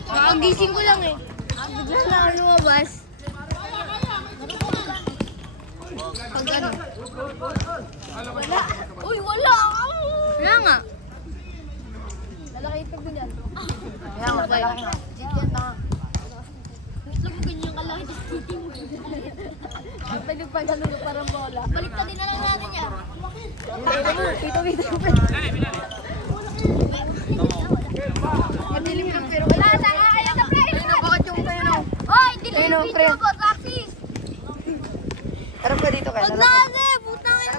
Ang gising ko lang eh. Bigla na ako lumabas. Pag ano? Wala. Uy, wala! Wala nga. Lalaki ito ganyan. Kaya nga, malaki nga. Chicken na. Gusto mo ganyan kalaki, tapos chicken mo. Kapag nagpagano ka parang bola. Balik na din na lang natin yan. Pito. Madilim lang pero wala na. Ayan na, pre. Ayun na, bakit yung kayo na? Hoy, dilim yung video ko, taxis. Pero pa dito kayo. Huwag na kasi, putang ina.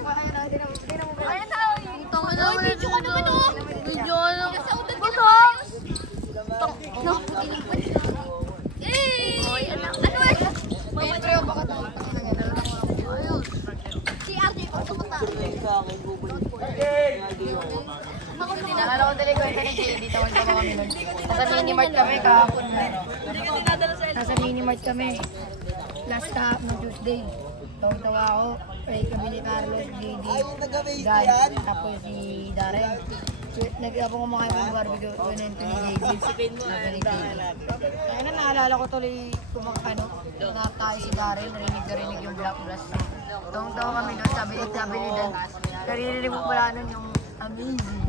Ayan na, ito ka na. Uy, video ka naman oh. Video ka naman. Kasi ako doon kinapayos. No, eh! Ano eh? Siyempre, baka tayo. Ayun. Si RJ, kung tumata. Nalala ko talaga kwenta ni Jay, dito kami nun. Nasa mini-mart kami kahapon. Nasa mini-mart kami. Last ng Tuesday. Tawa ako. Ray kami ni Carlos, JD, Guy, tapos si Darren. Nag-abang kumakain ng barbecue. Ganito ni JD. Sabi ni JD. Kaya na naalala ko tuloy kumakano. Na tayo si Darren, narinig yung Black Blast. Tawa kami doon, sabi ni Dan. Naririnig mo pala nun yung amazing.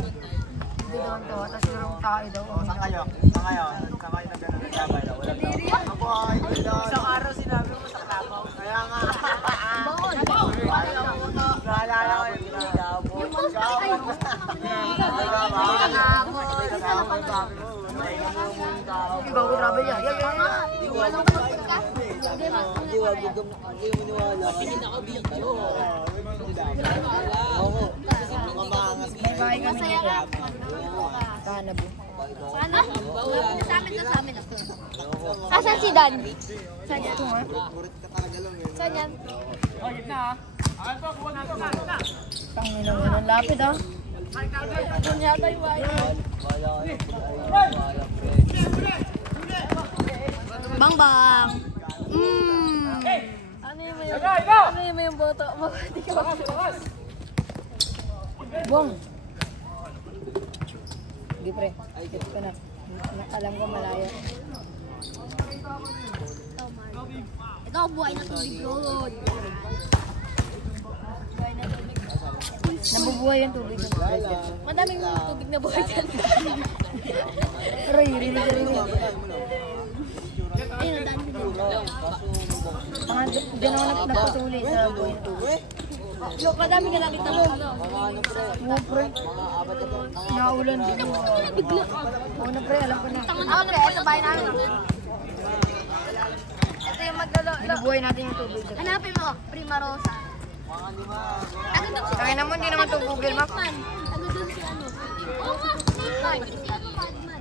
Hindi doon to, tapos yung tayo daw. Saan kayo na gano'n nagkabay daw? Wala daw. Ako ay isang araw sinabi mo sa Kalabaw. Kaya nga. Naalala ko yung ginagawa. Yung post na kayo. Ikaw, grabe yan. Walang podcast. May bahay kami Masaya dito. ka. Sana po. Sana? Sa amin. Asan si Dan? Saan yan? Saan yan? Tanginang yan, ang lapit ah. Doon yata yung bahay. Bang bang! Ano yung may boto? Mabati ka ba? Bong! Hindi pre, ikot ko na. Alam ko malayo. Ito, buhay na tubig road. Nabubuhay yung tubig sa tubig. Madaming tubig na buhay dyan. Aray, rinig. Ayun, ang dami dito. Mga dyan ako napatuli sa buhay ng tubig. Madami ka nakita mo. Oo pre, naulan din. Bigla. Oo na pre, alam ko na. Ako na po, ito bahay namin. Ito yung maglolo. Binubuhay natin yung tubig. Hanapin mo, Prima Rosa. Ano doon si Kaya naman, di naman ito Google Map. Madman? Ano doon si ano? Oo nga, Madman. Si ano, Madman?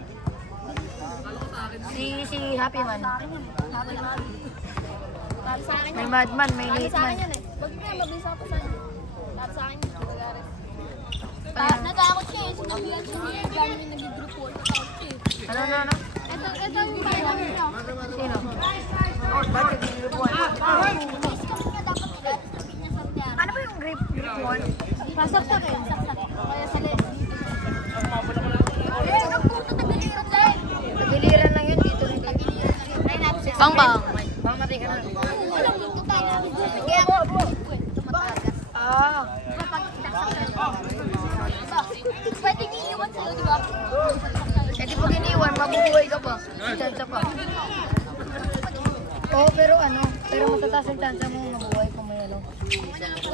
Si Happy Man. Para sa akin May yan. Madman, may Para sa Litman. akin yan eh. Wag na, mabilis ako sa akin. Para sa akin yan. Natakot siya eh. Sinabihan siya niya. Gano'n yung nag-group call. Natakot siya eh. Ano? Ito yung bahay namin niya. Sino? Bakit hindi binubuhay? Ano ba yung grape one? Masaksak eh. Kaya sa left. Eh, ang puto tagiliran dahil. Tagiliran lang yun dito rin. Bang bang. Bang natin ka na. Alam mo, ito tayo namin. Kaya ako, tumatagas. Ah, Pwede iiwan sa'yo, di ba? eh di pag iniwan, mabubuhay ka pa. Chance pa. Oo, pero matataas ang chance mo mabuhay kung may ano.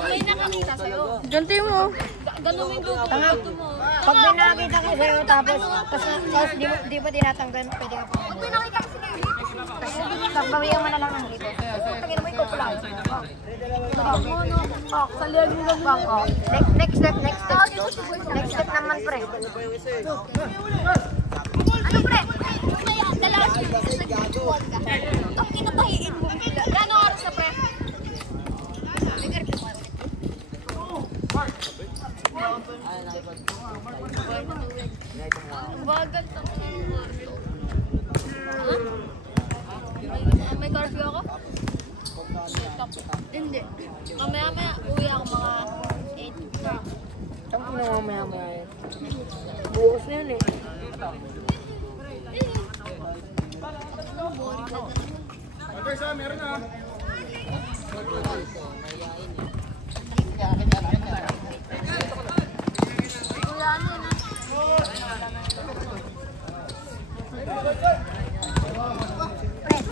May nakakita sa'yo. Ganti mo. Ganun yung Tanga. gusto mo. Pag may nakakita ka sa'yo, tapos di pa tinatanggal, pwede ka pa. Pag may nakita kasi kayo, Tapos bawihan mo na lang ng dito. Tangin mo ikaw pala. salihan mo lang Bang, oh. Next step. Next step naman, pre. Ano pre? Kaya dalawa siya kasi nag-tuwan ka. Tapos kinatahiin mo bigla. Gano'ng oras na pre? Bagal to. May curfew ako? Hindi. Mamaya uwi ako mga 8. Ang pinamamaya mo yan. Bukas na yun eh.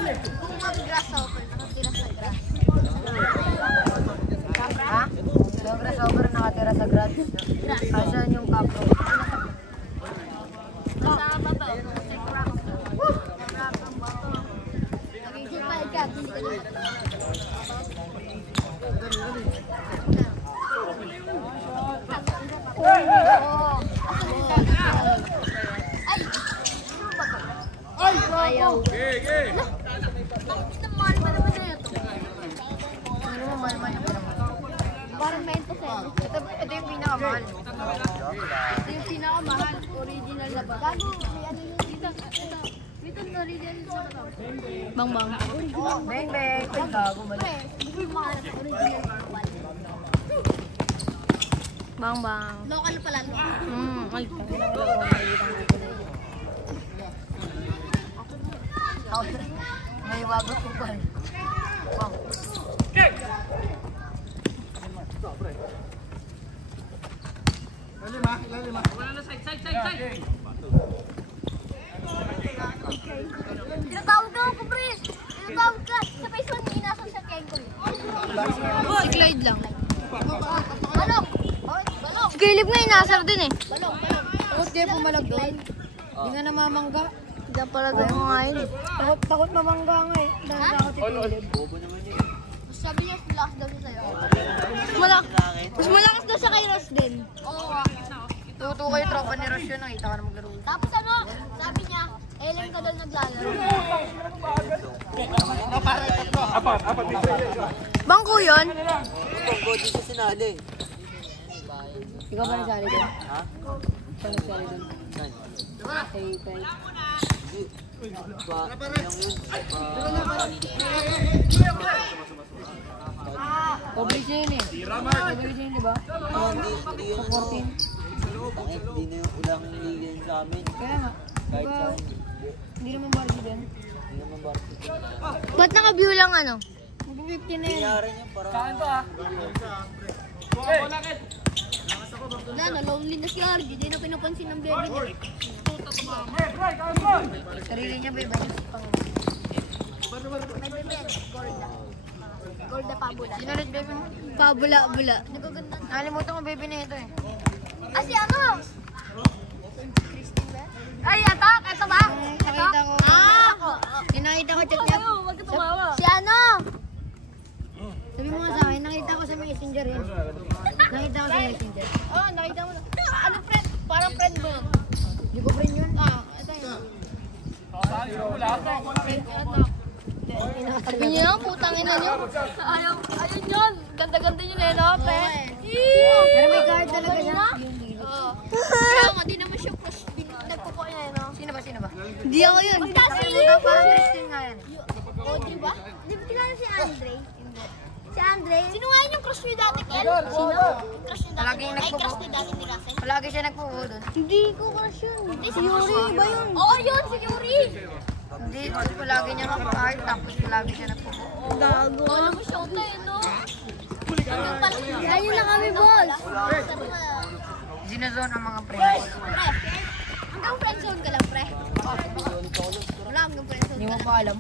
Grasshopper, nakatira sa grass. Ha? Yung grasshopper nakatira sa grass. Asan yung kapro? Nasa baba. Nagigipay ka, dito na. Ay! Ayaw. Bakit mahal ba naman na ito? Ano mo mahal yung pinamahal? Parang 20 cents. Ito yung pinakamahal. Ito yung pinakamahal. Original na ba? Gago, may ano yun dito. Dito yung original na ba? Bang bang. Bang bang. Ay gago mali. Pre, hindi ko mahal. Original na ba? Bang bang. Local pala. Ay. May wago ko pa. Wow. Tinatawag ka ako, pre. Tinatawag ka. Sa Facebook, hindi nasa sa Kengkoy. Si Clyde lang. Balong! Balong! Si Caleb nga inasar din eh. Balong! Balong! Takot kayo pumalag doon. Hindi nga namamangga. Diyan pala tayo mga ngayon eh. Takot mamangga nga eh. Dahil takot si Caleb. Sabi niya, relax daw siya sa'yo. Mas malakas daw siya kay Ross din. Oo nga. Tuto kayo tropa ni Ross yun. Nakita ka na maglaro. Tapos ano, sabi niya, Ellen ka daw naglalaro. Bangko yun? Bangko din sa sinali. Ikaw ba nagsali doon? Ha? Ikaw nagsali doon? Saan? Kay Frank. Yung yun. Public siya yun eh. Public siya yun diba? Hindi yun. Sa 14. Bakit di na yung ulang ligan sa amin? Kaya nga. Kahit sa amin. Hindi naman barbi din. Hindi naman bakit. Ba't naka-view lang ano? Mag-50 na yun. Nangyari niya parang... Wala na, lonely na si RG. Di na pinapansin ng baby niya. Sarili niya ba iba niya sa pang... May baby yan, Gorda. Gorda Pabula. Sino ulit baby mo? Pabula-bula. Nagaganda. Nakalimutan ko baby na ito eh. Ah, si ano? Christine ba? Ay, atak! Ito ba? Nakita ko. Nakita ko chat niya. Huwag ka tumawa. Si ano? Sabi mo nga sa akin, nakita ko sa messenger yun. Nakita ko sa messenger. Oh, nakita mo na. Ano friend? Parang friend mo. Hindi ko friend yun. Ito yun. Sabi niyo lang, putang ina niyo. Ayaw, ayun yun. Ganda-ganda yun eh, no, pre? Pero may card talaga siya. Oo. Kaya nga, di naman siya crush. Nagpupo niya eh, no? Sino ba? Hindi ako yun. Nakalimutan Parang Christine nga yan. Audrey ba? Di ba kilala si Andre? Hindi. Si Andre? Sino nga yun yung crush niyo dati, Kel? Sino? Crush niyo dati. Palaging Ay, nagpupo. crush niyo dati ni Russell. Palagi siya nagpupo doon. Hindi ko crush yun. Hindi, si Yuri. Iba yun. Oo, yun, si Yuri. Hindi, palagi niya nag-card, tapos palagi siya nagpupo. Gago. Alam mo, Shota eh, no? Ayun na kami, boss. Zinazone ang mga friends. Pre, hanggang friendzone ka lang, pre. Wala hanggang friendzone Hindi ka mo lang. pa alam.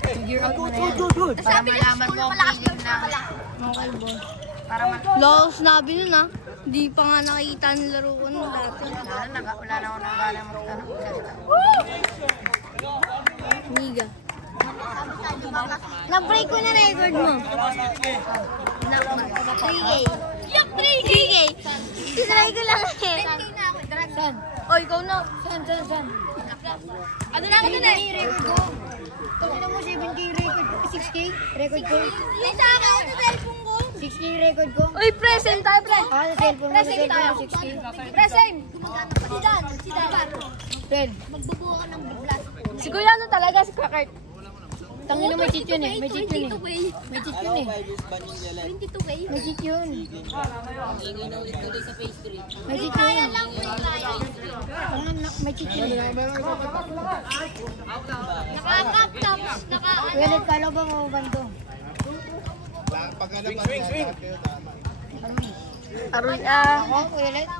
Figure out mo na yan. Para Sabi niya, malaman school mo ang malakas feeling daw, na malakas. mga kalbo. Para Laos nabi nun ah. Hindi pa nga nakikita ang laruan mo dati. Wala na ako nagkala mo salita. Miga. Na-break ko na record mo. 3K. Yuck, 3K. Sinay ko lang eh. 10K na ako. Saan? O, ikaw na. Saan? Ano na ako dun eh? Record ko. Tungin mo 7K record. 6K record ko. Hindi sa akin ako sa cellphone ko. 6K record ko. Uy, present tayo, pre. Sa cellphone mo. Sa Present tayo. cellphone mo 6K. Present. Gumagana pa. Si Dan. Friend. Magbubuo ka ng blast. Si Kuya ano talaga si Kakart. Tangin na may cheat yun eh. May cheat yun eh. 22K. May cheat yun eh. 22K. May cheat yun. Ingay na ulit ko doon sa pastry. May cheat Kaya yun. lang, pre. Kaya. may chichil. Meron isa pa. Naka-cup tapos Welet ka ba mo bando? Paghanap swing. Aroy Ako, Welet?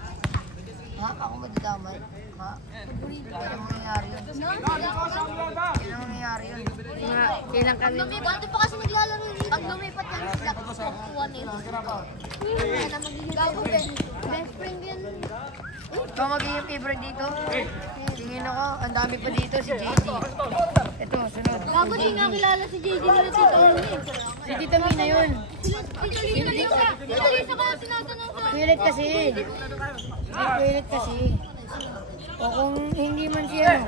Ha? Ako madadamay? Ha? Kailang nangyayari yun? Kailang nangyayari yun? Kailan kami? Bando pa kasi naglalaro yun. Pag lumipat yan sila, kukuha nila. Gago, best friend yan. Ikaw magiging favorite dito? Tingin ako, ang dami pa dito si JD. Ito, sunod. Gago, di nga kilala si JD nila Tito Ernie. Si Tita Mina yun. Tito Lisa kaya tinatanong sa... Pilit kasi. Pilit kasi. O kung hindi man siya,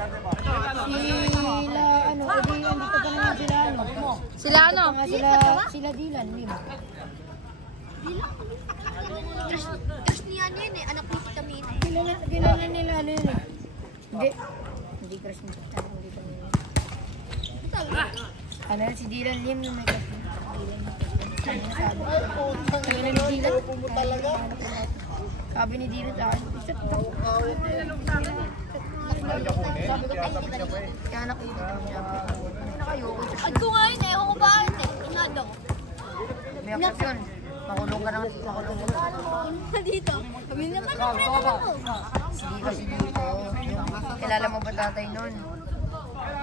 sila, ano, edi andito pa naman sila, ano. Sila ano? Sila Dylan, di ba? Crush niya yun eh, anak ni Tita Mina eh. Kilala nila, ano yun eh. Hindi crush ni Tita Mina. Ano yun, si Dylan Lim na may crush niya. Sabi ni Dylan. Sabi ni Dylan sa akin, isa to. Kaya nakita ko siya. Nakayoko. At ko nga yun eh, ewan ko ba yun eh, inadaw. May aksyon. Makulong ka na. Dito, kami naman ang friend ako. Hindi kasi dito. Kilala mo ba tatay nun?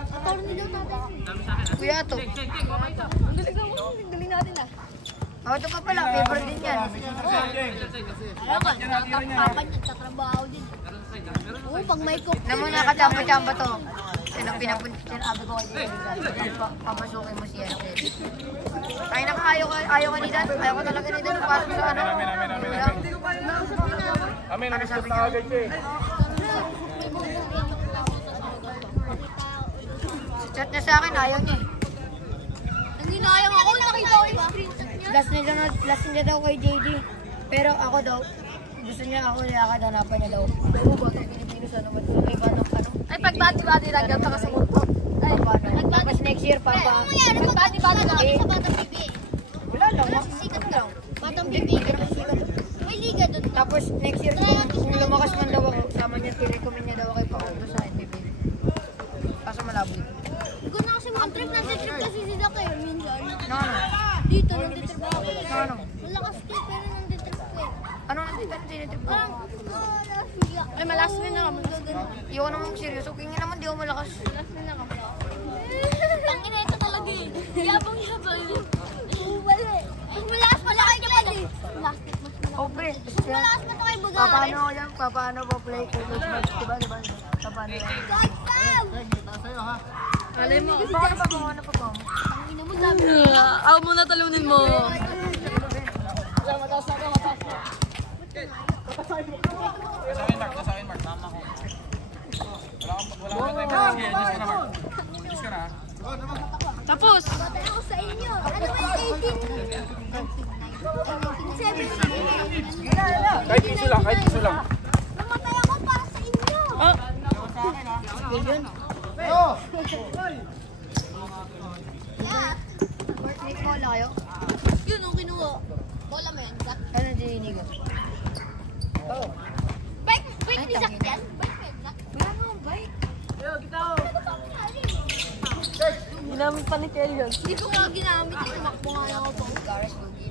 Tawag nila tatay. Kuya to. Galing natin ah. Oh, ito pa pala. Favorite din yan. Ayaw ka, nakakapan niya, tatrabaho din. Oo, pag may cook. Alam mo, nakachamba-chamba to. Sinabi ko kayo. Papasukin mo siya. Ay, ayaw ka ni Dan. Ayaw ko talaga ni Dan. Pasok sa ano. Amin, nag-stop na agad siya eh. Chat niya sa akin, ayaw niya. Nanginayang ako, nakita ko yung screenshot niya. Last niya daw kay JD. Pero ako daw, gusto niya ako nilakad, hanapan niya daw. Oo, bakit Pilipinos ano ba? May banang ano? Ay, pagbati-bati lang yan, saka sa motor. Ay, paano? Tapos next year, Kung papa. mangyari, pagbati-bati lang sa Batang Bibi. Wala lang. Sikat lang. Batang Bibi. May liga doon. Tapos next year, kung lumakas man daw ako, sama niya, recommend niya daw kay Paulo sa NTV. Kaso malabo yun. Hindi ko na kasi mag-trip. Nag-trip kasi sila kayo minsan. No. Dito, nag-trip ako. Ano? Malakas kayo, pero nag-trip ko eh. Ano nandito? Tinitrip ko? Parang, nasiya. Ay, malas rin na kami. Iyon ko naman seryoso. Kaya nga naman, di ako malakas. Malas rin na kami. Ang ina ito talaga eh. Yabang-yabang yun. Wala eh. Mas malakas pa lang kayo eh. Plastic, mas malakas. Oh, pre. Mas malakas pa kayo bagarin. Paano ko yan? Paano ko play ko? Diba? Paano yan? God, Sam! Alay mo. Bakit pa mo? Ano pa ba mo? Ang ina mo dami. Ako muna talunin mo. Sa akin, Mark. Tama ko. Wala ka tayo. Bilis ka na, Mark. Bilis ka na. Tapos. Batay ako sa inyo. Ano ba yung 17? Kahit piso lang, kahit piso lang. Namatay ako para sa inyo. Yeah. Workmate mo wala kayo? Yun ang kinuha. Bola mo yan, Zach. Ano dininig ko? Bike ni Zach yan? Bike mo yan, Zach? Wala nga bike. Ano ba nangyari? Ginamit pa ni Kelly yun. Hindi ko nga ginamit. Tumakbo nga lang ako po. Garage Lugi.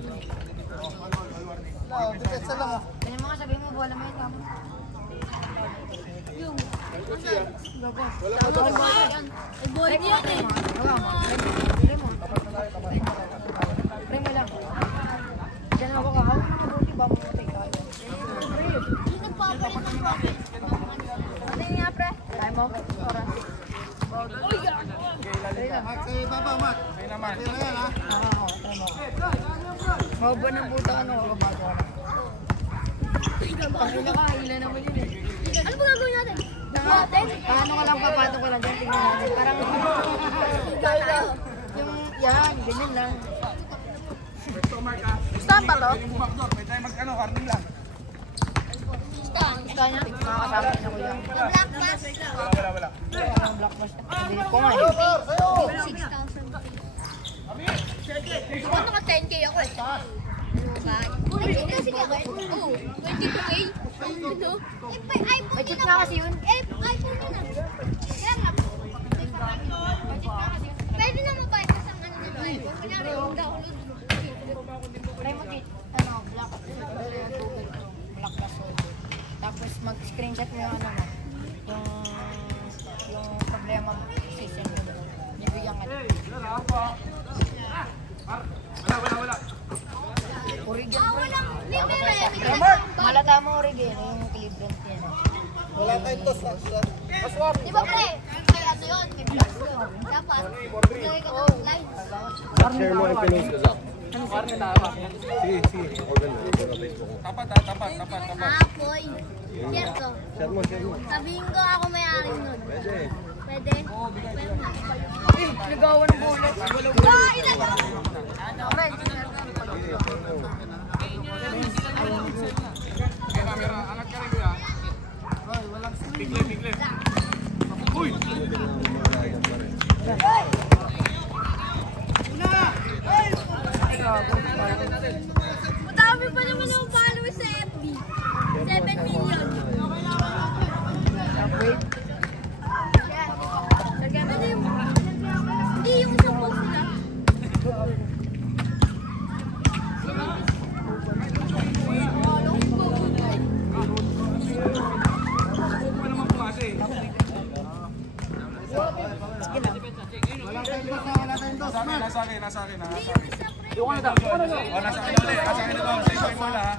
Depetsa lang ah. Kanya mga sabihin mo, wala mo yun. Tama. Yung, asan? Ay, boring yan eh. Gawa mo. Pili mo. Pili mo lang. Diyan ako kahawin. Mabuti ba mo matay tayo? Yung nagpapalit ng profit. Ano yun nga, pre? Tayo mo. Oras. Mark, sa baba, Mark. Ayun naman. Tira yan ha. Oo, tayo mo. Mauban ng puta ano. Pakila ka, hila naman yun eh. Ano ba gagawin natin? Natin? Paano ka lang papatong ko lang dyan, tingnan natin. Parang yung yan, ganyan lang. Ito, Mark ah. Saan pa to? Yung bumakdor. May tayo mag-ano, warning lang. Gusto niya? Makakasama niya na kuya. Black Bass. Wala. Ang black mask. Bilip ko nga eh. 6,000. Ako naka 10k ako eh. Ay, sige ako. Oh, 22k. Ano? May check na kasi yun. iPhone Pwede na mabayas ang ano nito eh. Kunyari, yung download mo. Try mo dito, black. Black na soda. Tapos mag-screenshot mo yung ano mo. Yung problema mo. Sisend mo doon. Nibigyan ka na. Wala. Origin Ah, bro. wala. May Malata mo origin. Yung calibrant niya. Wala tayong toss. Di ba pre? May ano yun? May plus yun. Dapat, lagay ka ng line. Share mo yung pinost ko, Zach. Sige. Organ na. Tapat. Apoy. Cierto. Share mo. Sabihin ko ako may-ari nun. Pwede. Pwede? Ligawan ng bullet. Ah, ilagaw! Camera, angat ka rin kuya. Bigli. Uy! Madami pa naman yung followers sa FB. 7 million. Ano yung... Hindi yung isang post nila. Nasa akin. Nasa akin na doon. Say mo na ha.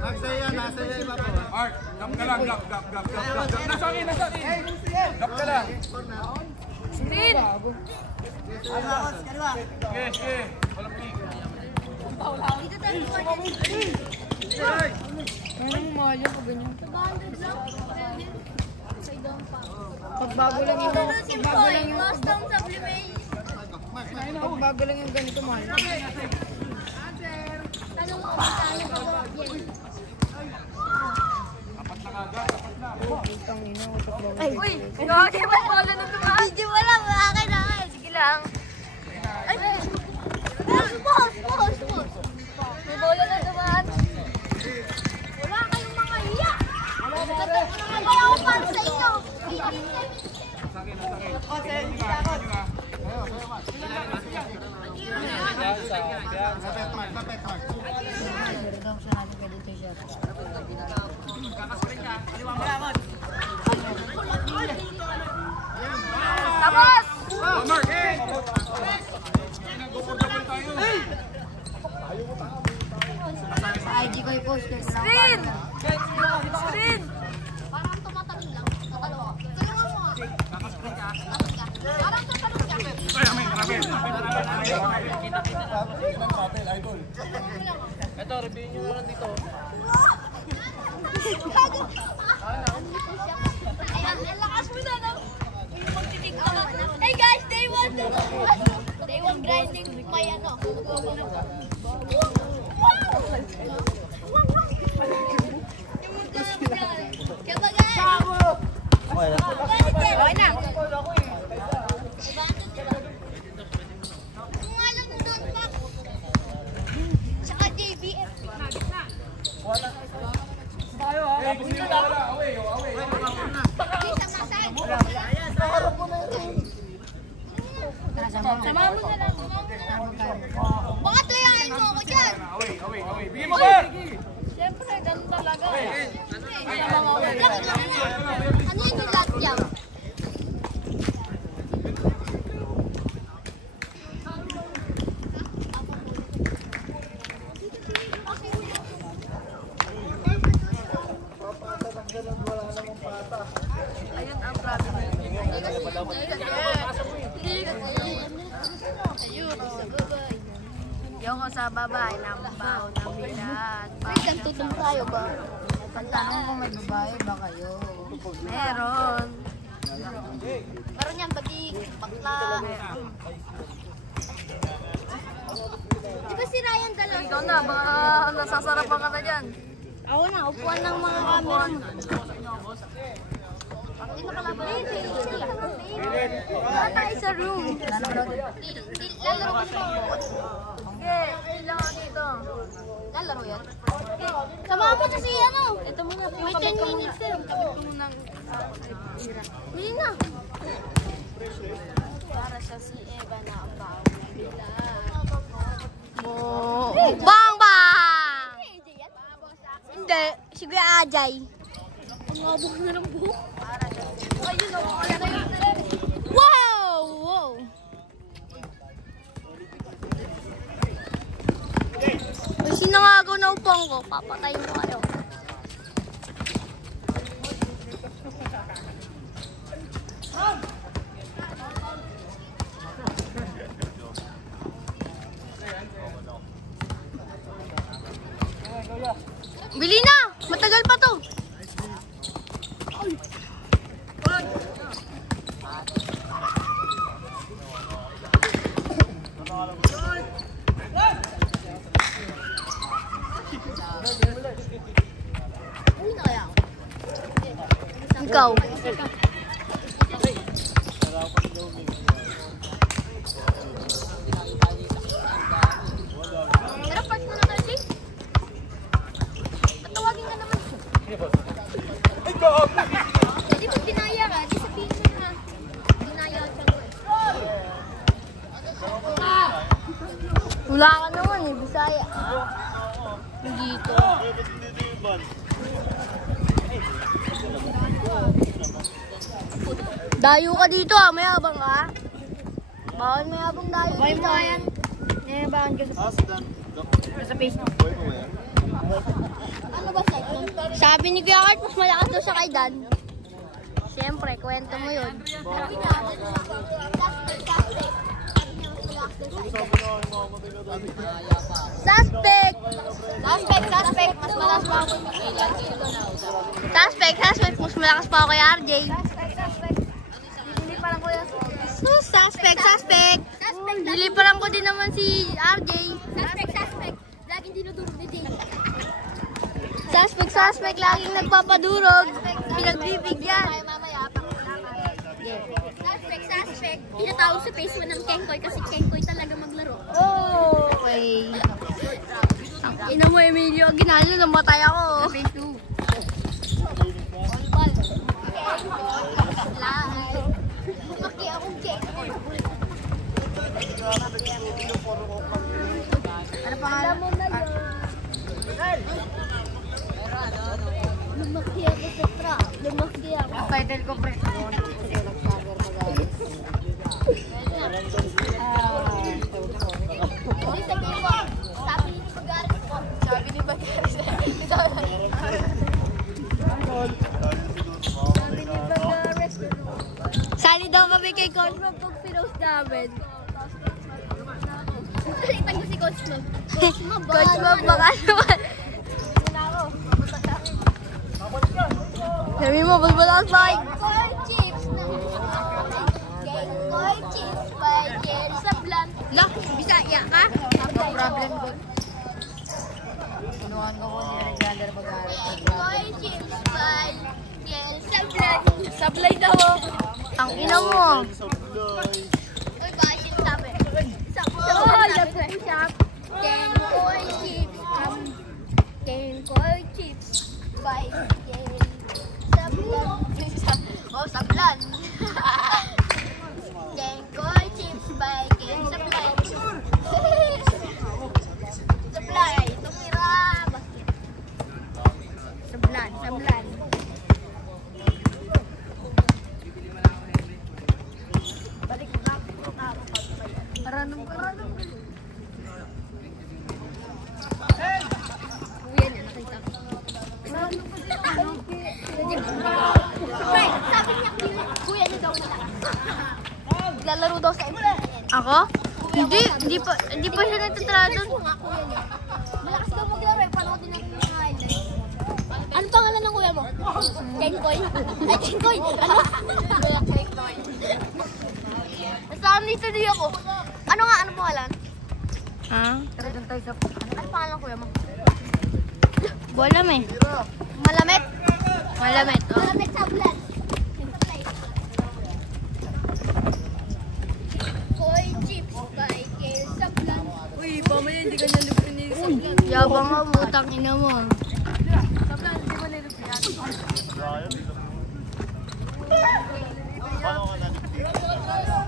Nasa yan, iba po. Art, gap ka lang. Nasa akin. Gap ka lang. Screen! Sige. Walang pick. Dito tayo kuha. Anong mahal yung ganyan? 200 lang. Pwede. Upside down pa. Pagbago lang yung Lulusin ko eh. Custom sublimate. pagbago lang yung ganito mahal. Tanong ko magkano ba ko? Yes. Utang ina, utak lang. Uy! Gagi ba pala na tumaan? Video mo lang. Akin na. Sige lang. Ay! Boss! May bola na tumaan. Wala kayong mga hiya! Nagkakay ako para sa inyo! Meron daw sa natin pwede t-shirt. Tapos! Mark, hey! Sa IG ko i-post ko. Screen! Screen! Parang tumatalon lang. Tatalo ako. Tulungan mo nga. Parang tatalon ka. Ito, review nyo na lang dito. Ayan, ang lakas mo na no? Magtitiktok ako. Hey guys, day 1 to Day 1 grinding may ano. Okay na. Kung alam mo doon pa. Tsaka JBF. Sama mo na lang. Baka tayain mo ako dyan. Bigyan mo ba? Siyempre, ganun talaga. Ano yun yung lahat yan? Ayun ang problem. Yung sa babae ng baho ng bilat. Ay, gantutum tayo ba? Pagtanong kung may babae ba kayo? Meron. Meron yan, pati bakla. Di ba si Ryan dalawa? Ikaw na, baka nasasarapan ka na dyan. Ako na, upuan ng mga camera. Hindi nakalaban. Wala tayo sa room. Lalaro ko sa Sige, ilan ka dito. Lalaro yan? Sama mo kasi ano. Ito muna. May 10 minutes din. Hindi na. Para siya si Eva na ang Bang bang! Hindi, si Kuya Ajay. Pangabog na ng buhok. Ayun o, wow! Wow! Ay, sinangagaw na upang ko. Papatayin ko kayo. Bili na! Matagal pa to! Ikaw. Pero part mo na tayo, patawagin ka naman. Hindi pag dinaya ka, di sabihin mo na. Dinaya ka ko eh. Wala ka naman eh, Bisaya. Dito. Dayo ka dito ah, mayabang ka. Bawal mayabang dayo dito. Buhay mo nga yan. Nayabangan ka sa Facebook. Ano ba sa'yo? Sabi ni Kuya Kurt, mas malakas daw siya kay Dan. Siyempre, kwento mo yun. Suspect! Suspect! Mas malakas pa ako. Suspect! Mas malakas pa ako kay RJ. Suspect! Niliparan ko din naman si RJ. Suspect! Laging dinudurog ni Jay. Suspect! Laging nagpapadurog. Pinagbibigyan. Suspect! Pinatawag sa Facebook ng Kengkoy kasi Kengkoy talaga maglaro. Oh! Okay. Ina mo, Emilio. Ginalo, namatay ako. Facebook. Volleyball. Lumaki akong Kengkoy. Ano pangalan mo na yun? Lumaki ako sa truck. Lumaki ako. Ang title ko, pre. Hindi sabihin ko, sabi ni Bagaris ko. Sabi ni Bagaris. Sali daw kami kay Coach Mob pag pinost namin. Salitan ko si Coach Mob. Coach Mob, baka naman. Sabi mo, bulbulas ba? Kengkoy chips by Jerry Sablan. Lah, Bisaya ka? No problem ko. Tunuhan ko ni Alexander Bagares. Kengkoy chips by Jerry Sablan. Sablay daw. Ang ina mo. Uy, bakit yung sabi? Kengkoy chips. Kengkoy chips by Jerry Sablan. Oh, Sablan. Kengkoy chips by Jerry Sablan. Sablan, tumira. Sablan. Karanong. Kuya niya, nakita ko. Pre, sabi niya, kuya niya daw malakas. Lalaro daw sa MPN. Ako? Hindi pa siya natatrado. Kuya niya. Malakas daw maglaro eh. Panood din natin yung highlights. Ano pangalan ng kuya mo? Kengkoy. Ay, Kengkoy. Ano? Kengkoy. Nasaan dito di ako? Ano pangalan? Ha? Tara dun tayo sa... Ano pangalan ng kuya mo? Bolam eh. Malamit. Malamit. Oh. Malamit sa vlog. Koi chips by Kale sa vlog. Uy, pamaya hindi ka niya libre ni Yabang ka, putang ina mo.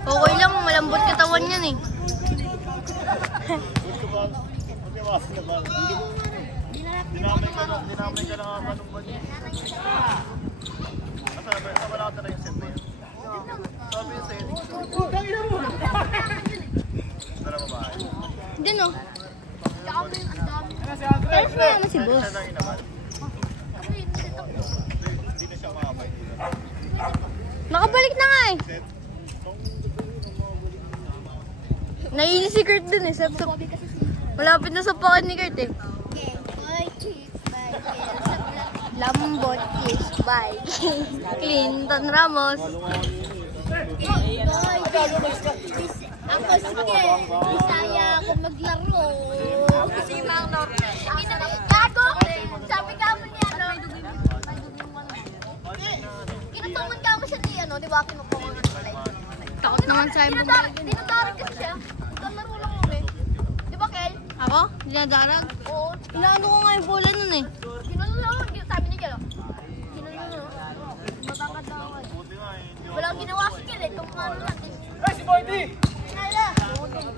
Okay lang, malambot katawan yan eh. Dinamay ka lang ang manong ba niya? Wala ka na yung set na yan. Sabi yung setting. Dala babae. Hindi no. Pero siya na si boss. Siya na inaman. Hindi na siya makapay. Nakabalik na nga eh. Naiinis si Kurt dun eh. Malapit na sa pocket ni Kurt eh. Lambot kiss by Clinton Ramos. Ako sige, Bisaya ako maglaro. Si Mang Norte. Gago! Sabi ka mo niya, ano? Kinutungan ka mo siya ni, ano, di ba kinutungan ka pala yun? Takot naman sa'yo mo. Dinadarig kasi siya. Naglalaro lang kami. Di ba, Kel? Ako? Dinadarag? Oo. Inaano ko nga yung bola nun eh. Ginano lang, sabi ni Kel, oh. Ginano lang. Matangkad na ako eh. Walang ginawa si Kel eh, tumano lang eh. Hey, si Boy D!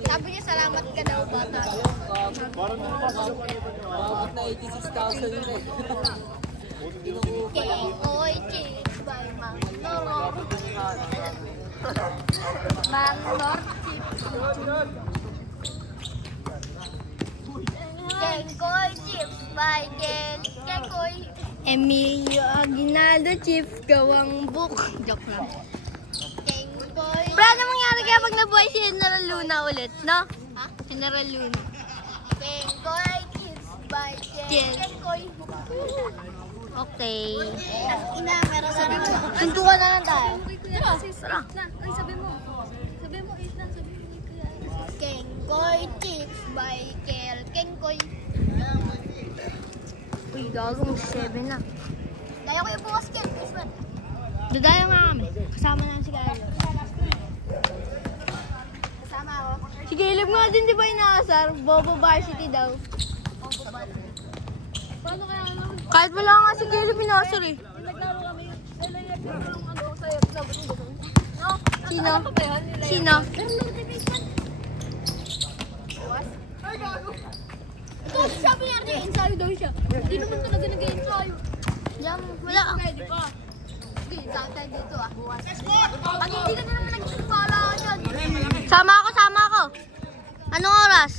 Sabi niya, salamat ka daw, bata. Oy, chicks by Mang Loro. Mang Loro Kenkoy chips by Kenkoy. Emilio Aguinaldo, Chief Gawang Book. Joke lang. Kenkoy. Pero ano mangyari kaya pag nabuhay si General Luna ulit, no? Ha? General Luna. Kenkoy chips by Kenkoy. Okay. Ina, meron sa dito. Suntukan na lang tayo. Tara. Ay, sabi mo. Sabi mo, Isla. Sabi mo. Kenkoy chips by Kenkoy. Uy, gago mo 7 na. Kaya ko yung bukas, Ken. Isla. Dadayo nga kami. Kasama namin si Carlo. Kasama ako. Si Caleb nga din, di ba inaasar? Bobo Varsity daw. Paano kaya naman? Kahit wala nga si Caleb inaasar eh. Naglaro kami. Ano sa'yo? No? Sino? Ano pa ba yun? Sino? Pero notification. What? Ay, gago. Ito, sabi niya rin, ensayo daw siya. Hindi naman talaga nag-ensayo. Yan, wala. Ready pa. Sige, saan tayo dito ah. Pag hindi ka na naman nagsisimala ka dyan. Sama ako. Anong oras?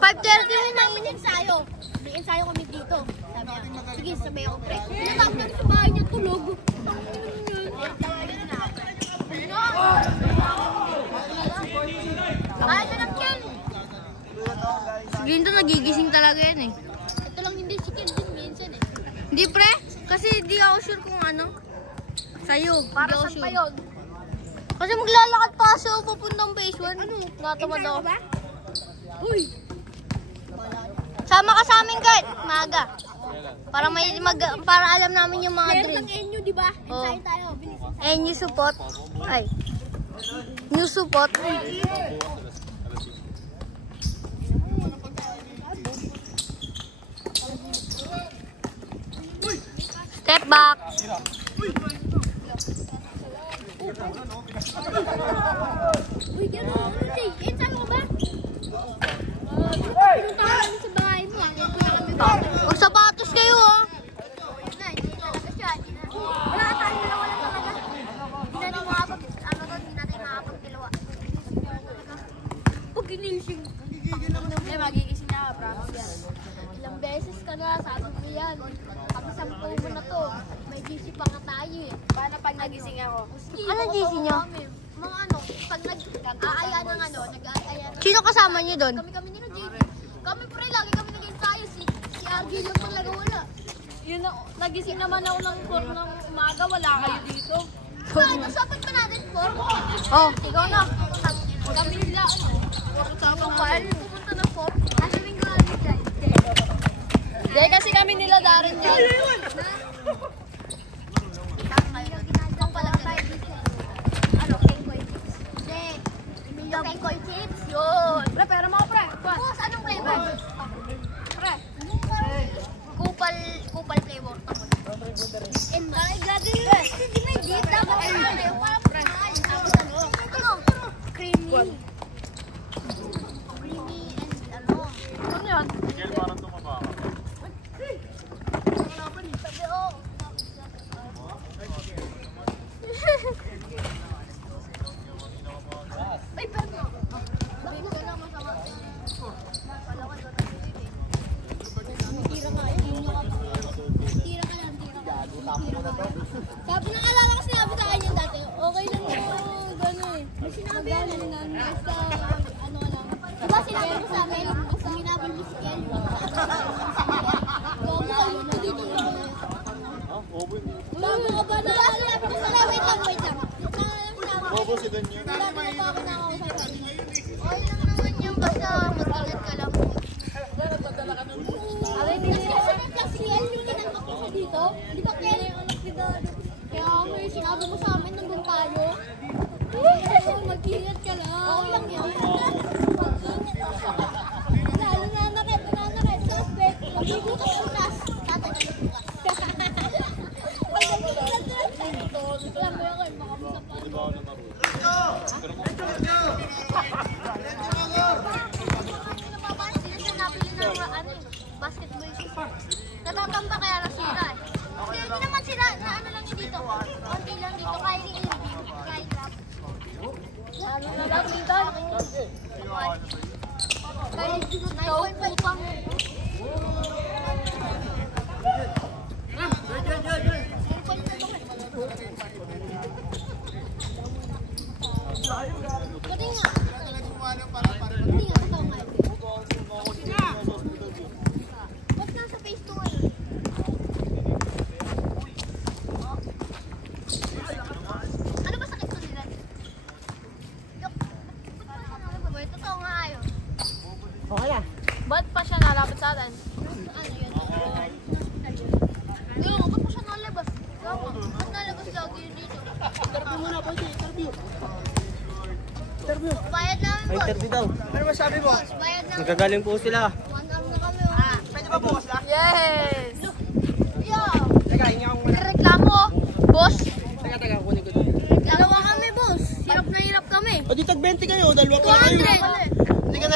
5:30 Sabi namin ensayo. May ensayo kami dito. Sabi niya, sige, sabay ako pre. Pinatapos namin sa bahay niya, tulog. Kaya ka ng Ken. Si Glinton nagigising talaga yan eh. Ito lang hindi si Ken din minsan eh. Hindi pre, kasi di ako sure kung ano. Sa'yo, Para di ako saan sure. pa yun? Kasi maglalakad pa ako papuntang phase 1. Ano? Natamad ako. Uy! Sama ka sa amin, Kurt. Maaga. Para alam namin yung mga Meron drill. ng NU, di ba? Oo. Ensayo tayo. Bilis. New support. Ay. New support. Step back. Uy, gano'n. Ensayo ka ba? Pinunta kami sa bahay mo. Magsapatos kayo, oh. Hindi talaga siya. Wala ka tayo, dalawa lang talaga. Hindi natin makapagdalawa. Pag ginising. Magigising na ka, promise yan. Ilang beses ka na, sabi mo yan. Kami 10 mo na to. May GC pa nga tayo eh. Paano pag nagising ako? Ano GC nyo? Mga ano, pag nag-aaya ng ano, nag-aaya ng... Sino kasama nyo doon? Kami nila GC. Kami pre, lagi kami nag-ensayo. Si Argil yung talaga wala. Yun na, nagising naman ako ng 4 ng umaga, wala kayo dito. Saan? Nasapat pa natin, Por? Oh, Ikaw na. Kami nila, Ikaw pa, pupunta ng Por? Ano yung galing dyan? Hindi, kasi kami nila Darren dyan. Ikaw pala tayo. Ano, Kenkoy Chips? Hindi. Emilio Kenkoy Chips? Yun. sinabi mo sa amin, minabal mo si Kel. Bago ka ba na? Wait lang. Bobo si Dan yun. Okay lang naman yung basta mag-ingat ka lang. Kasi may plus Kel, yung tinanggap ko siya dito. Di ba Kel? Kaya may sinabi mo sa amin nandun tayo. Mag-ingat ka lang. Okay lang yun. Mag-ingat ka. Nananakit. Suspect. Mag-ingat ka sa taas. Tatay ka na bukas. Alam mo yun, makamusta pa. Hindi na siya nabili ng basketball shoes. Natatamba kaya nasira eh. Hindi naman sila na ano lang yun dito. Konti lang dito. Kylie Irving. Kylie Crap. Ano na lang dito? Kylie Putang. Pati nga. Totoo nga. Ba't nasa face 2 eh? Ano ba sakit ko nila? Totoo nga ayun. Okay na. Ba't pa siya nalapit sa atin? Ano yun? Ba't mo siya nalabas? Ba't nalabas lagi yun dito? Bayad namin, boss. Interview daw. Ano masabi mo? Boss, bayad namin. Nagagaling po sila. 1 hour na kami. Oh. Pwede ba bukas lang? Yes! Yo! Teka, hingi akong muna. Reklamo, boss. Teka, kunin ko dito. Dalawa kami, boss. Hirap na hirap kami. O di tag 20 kayo, dalawa pa kayo. 200!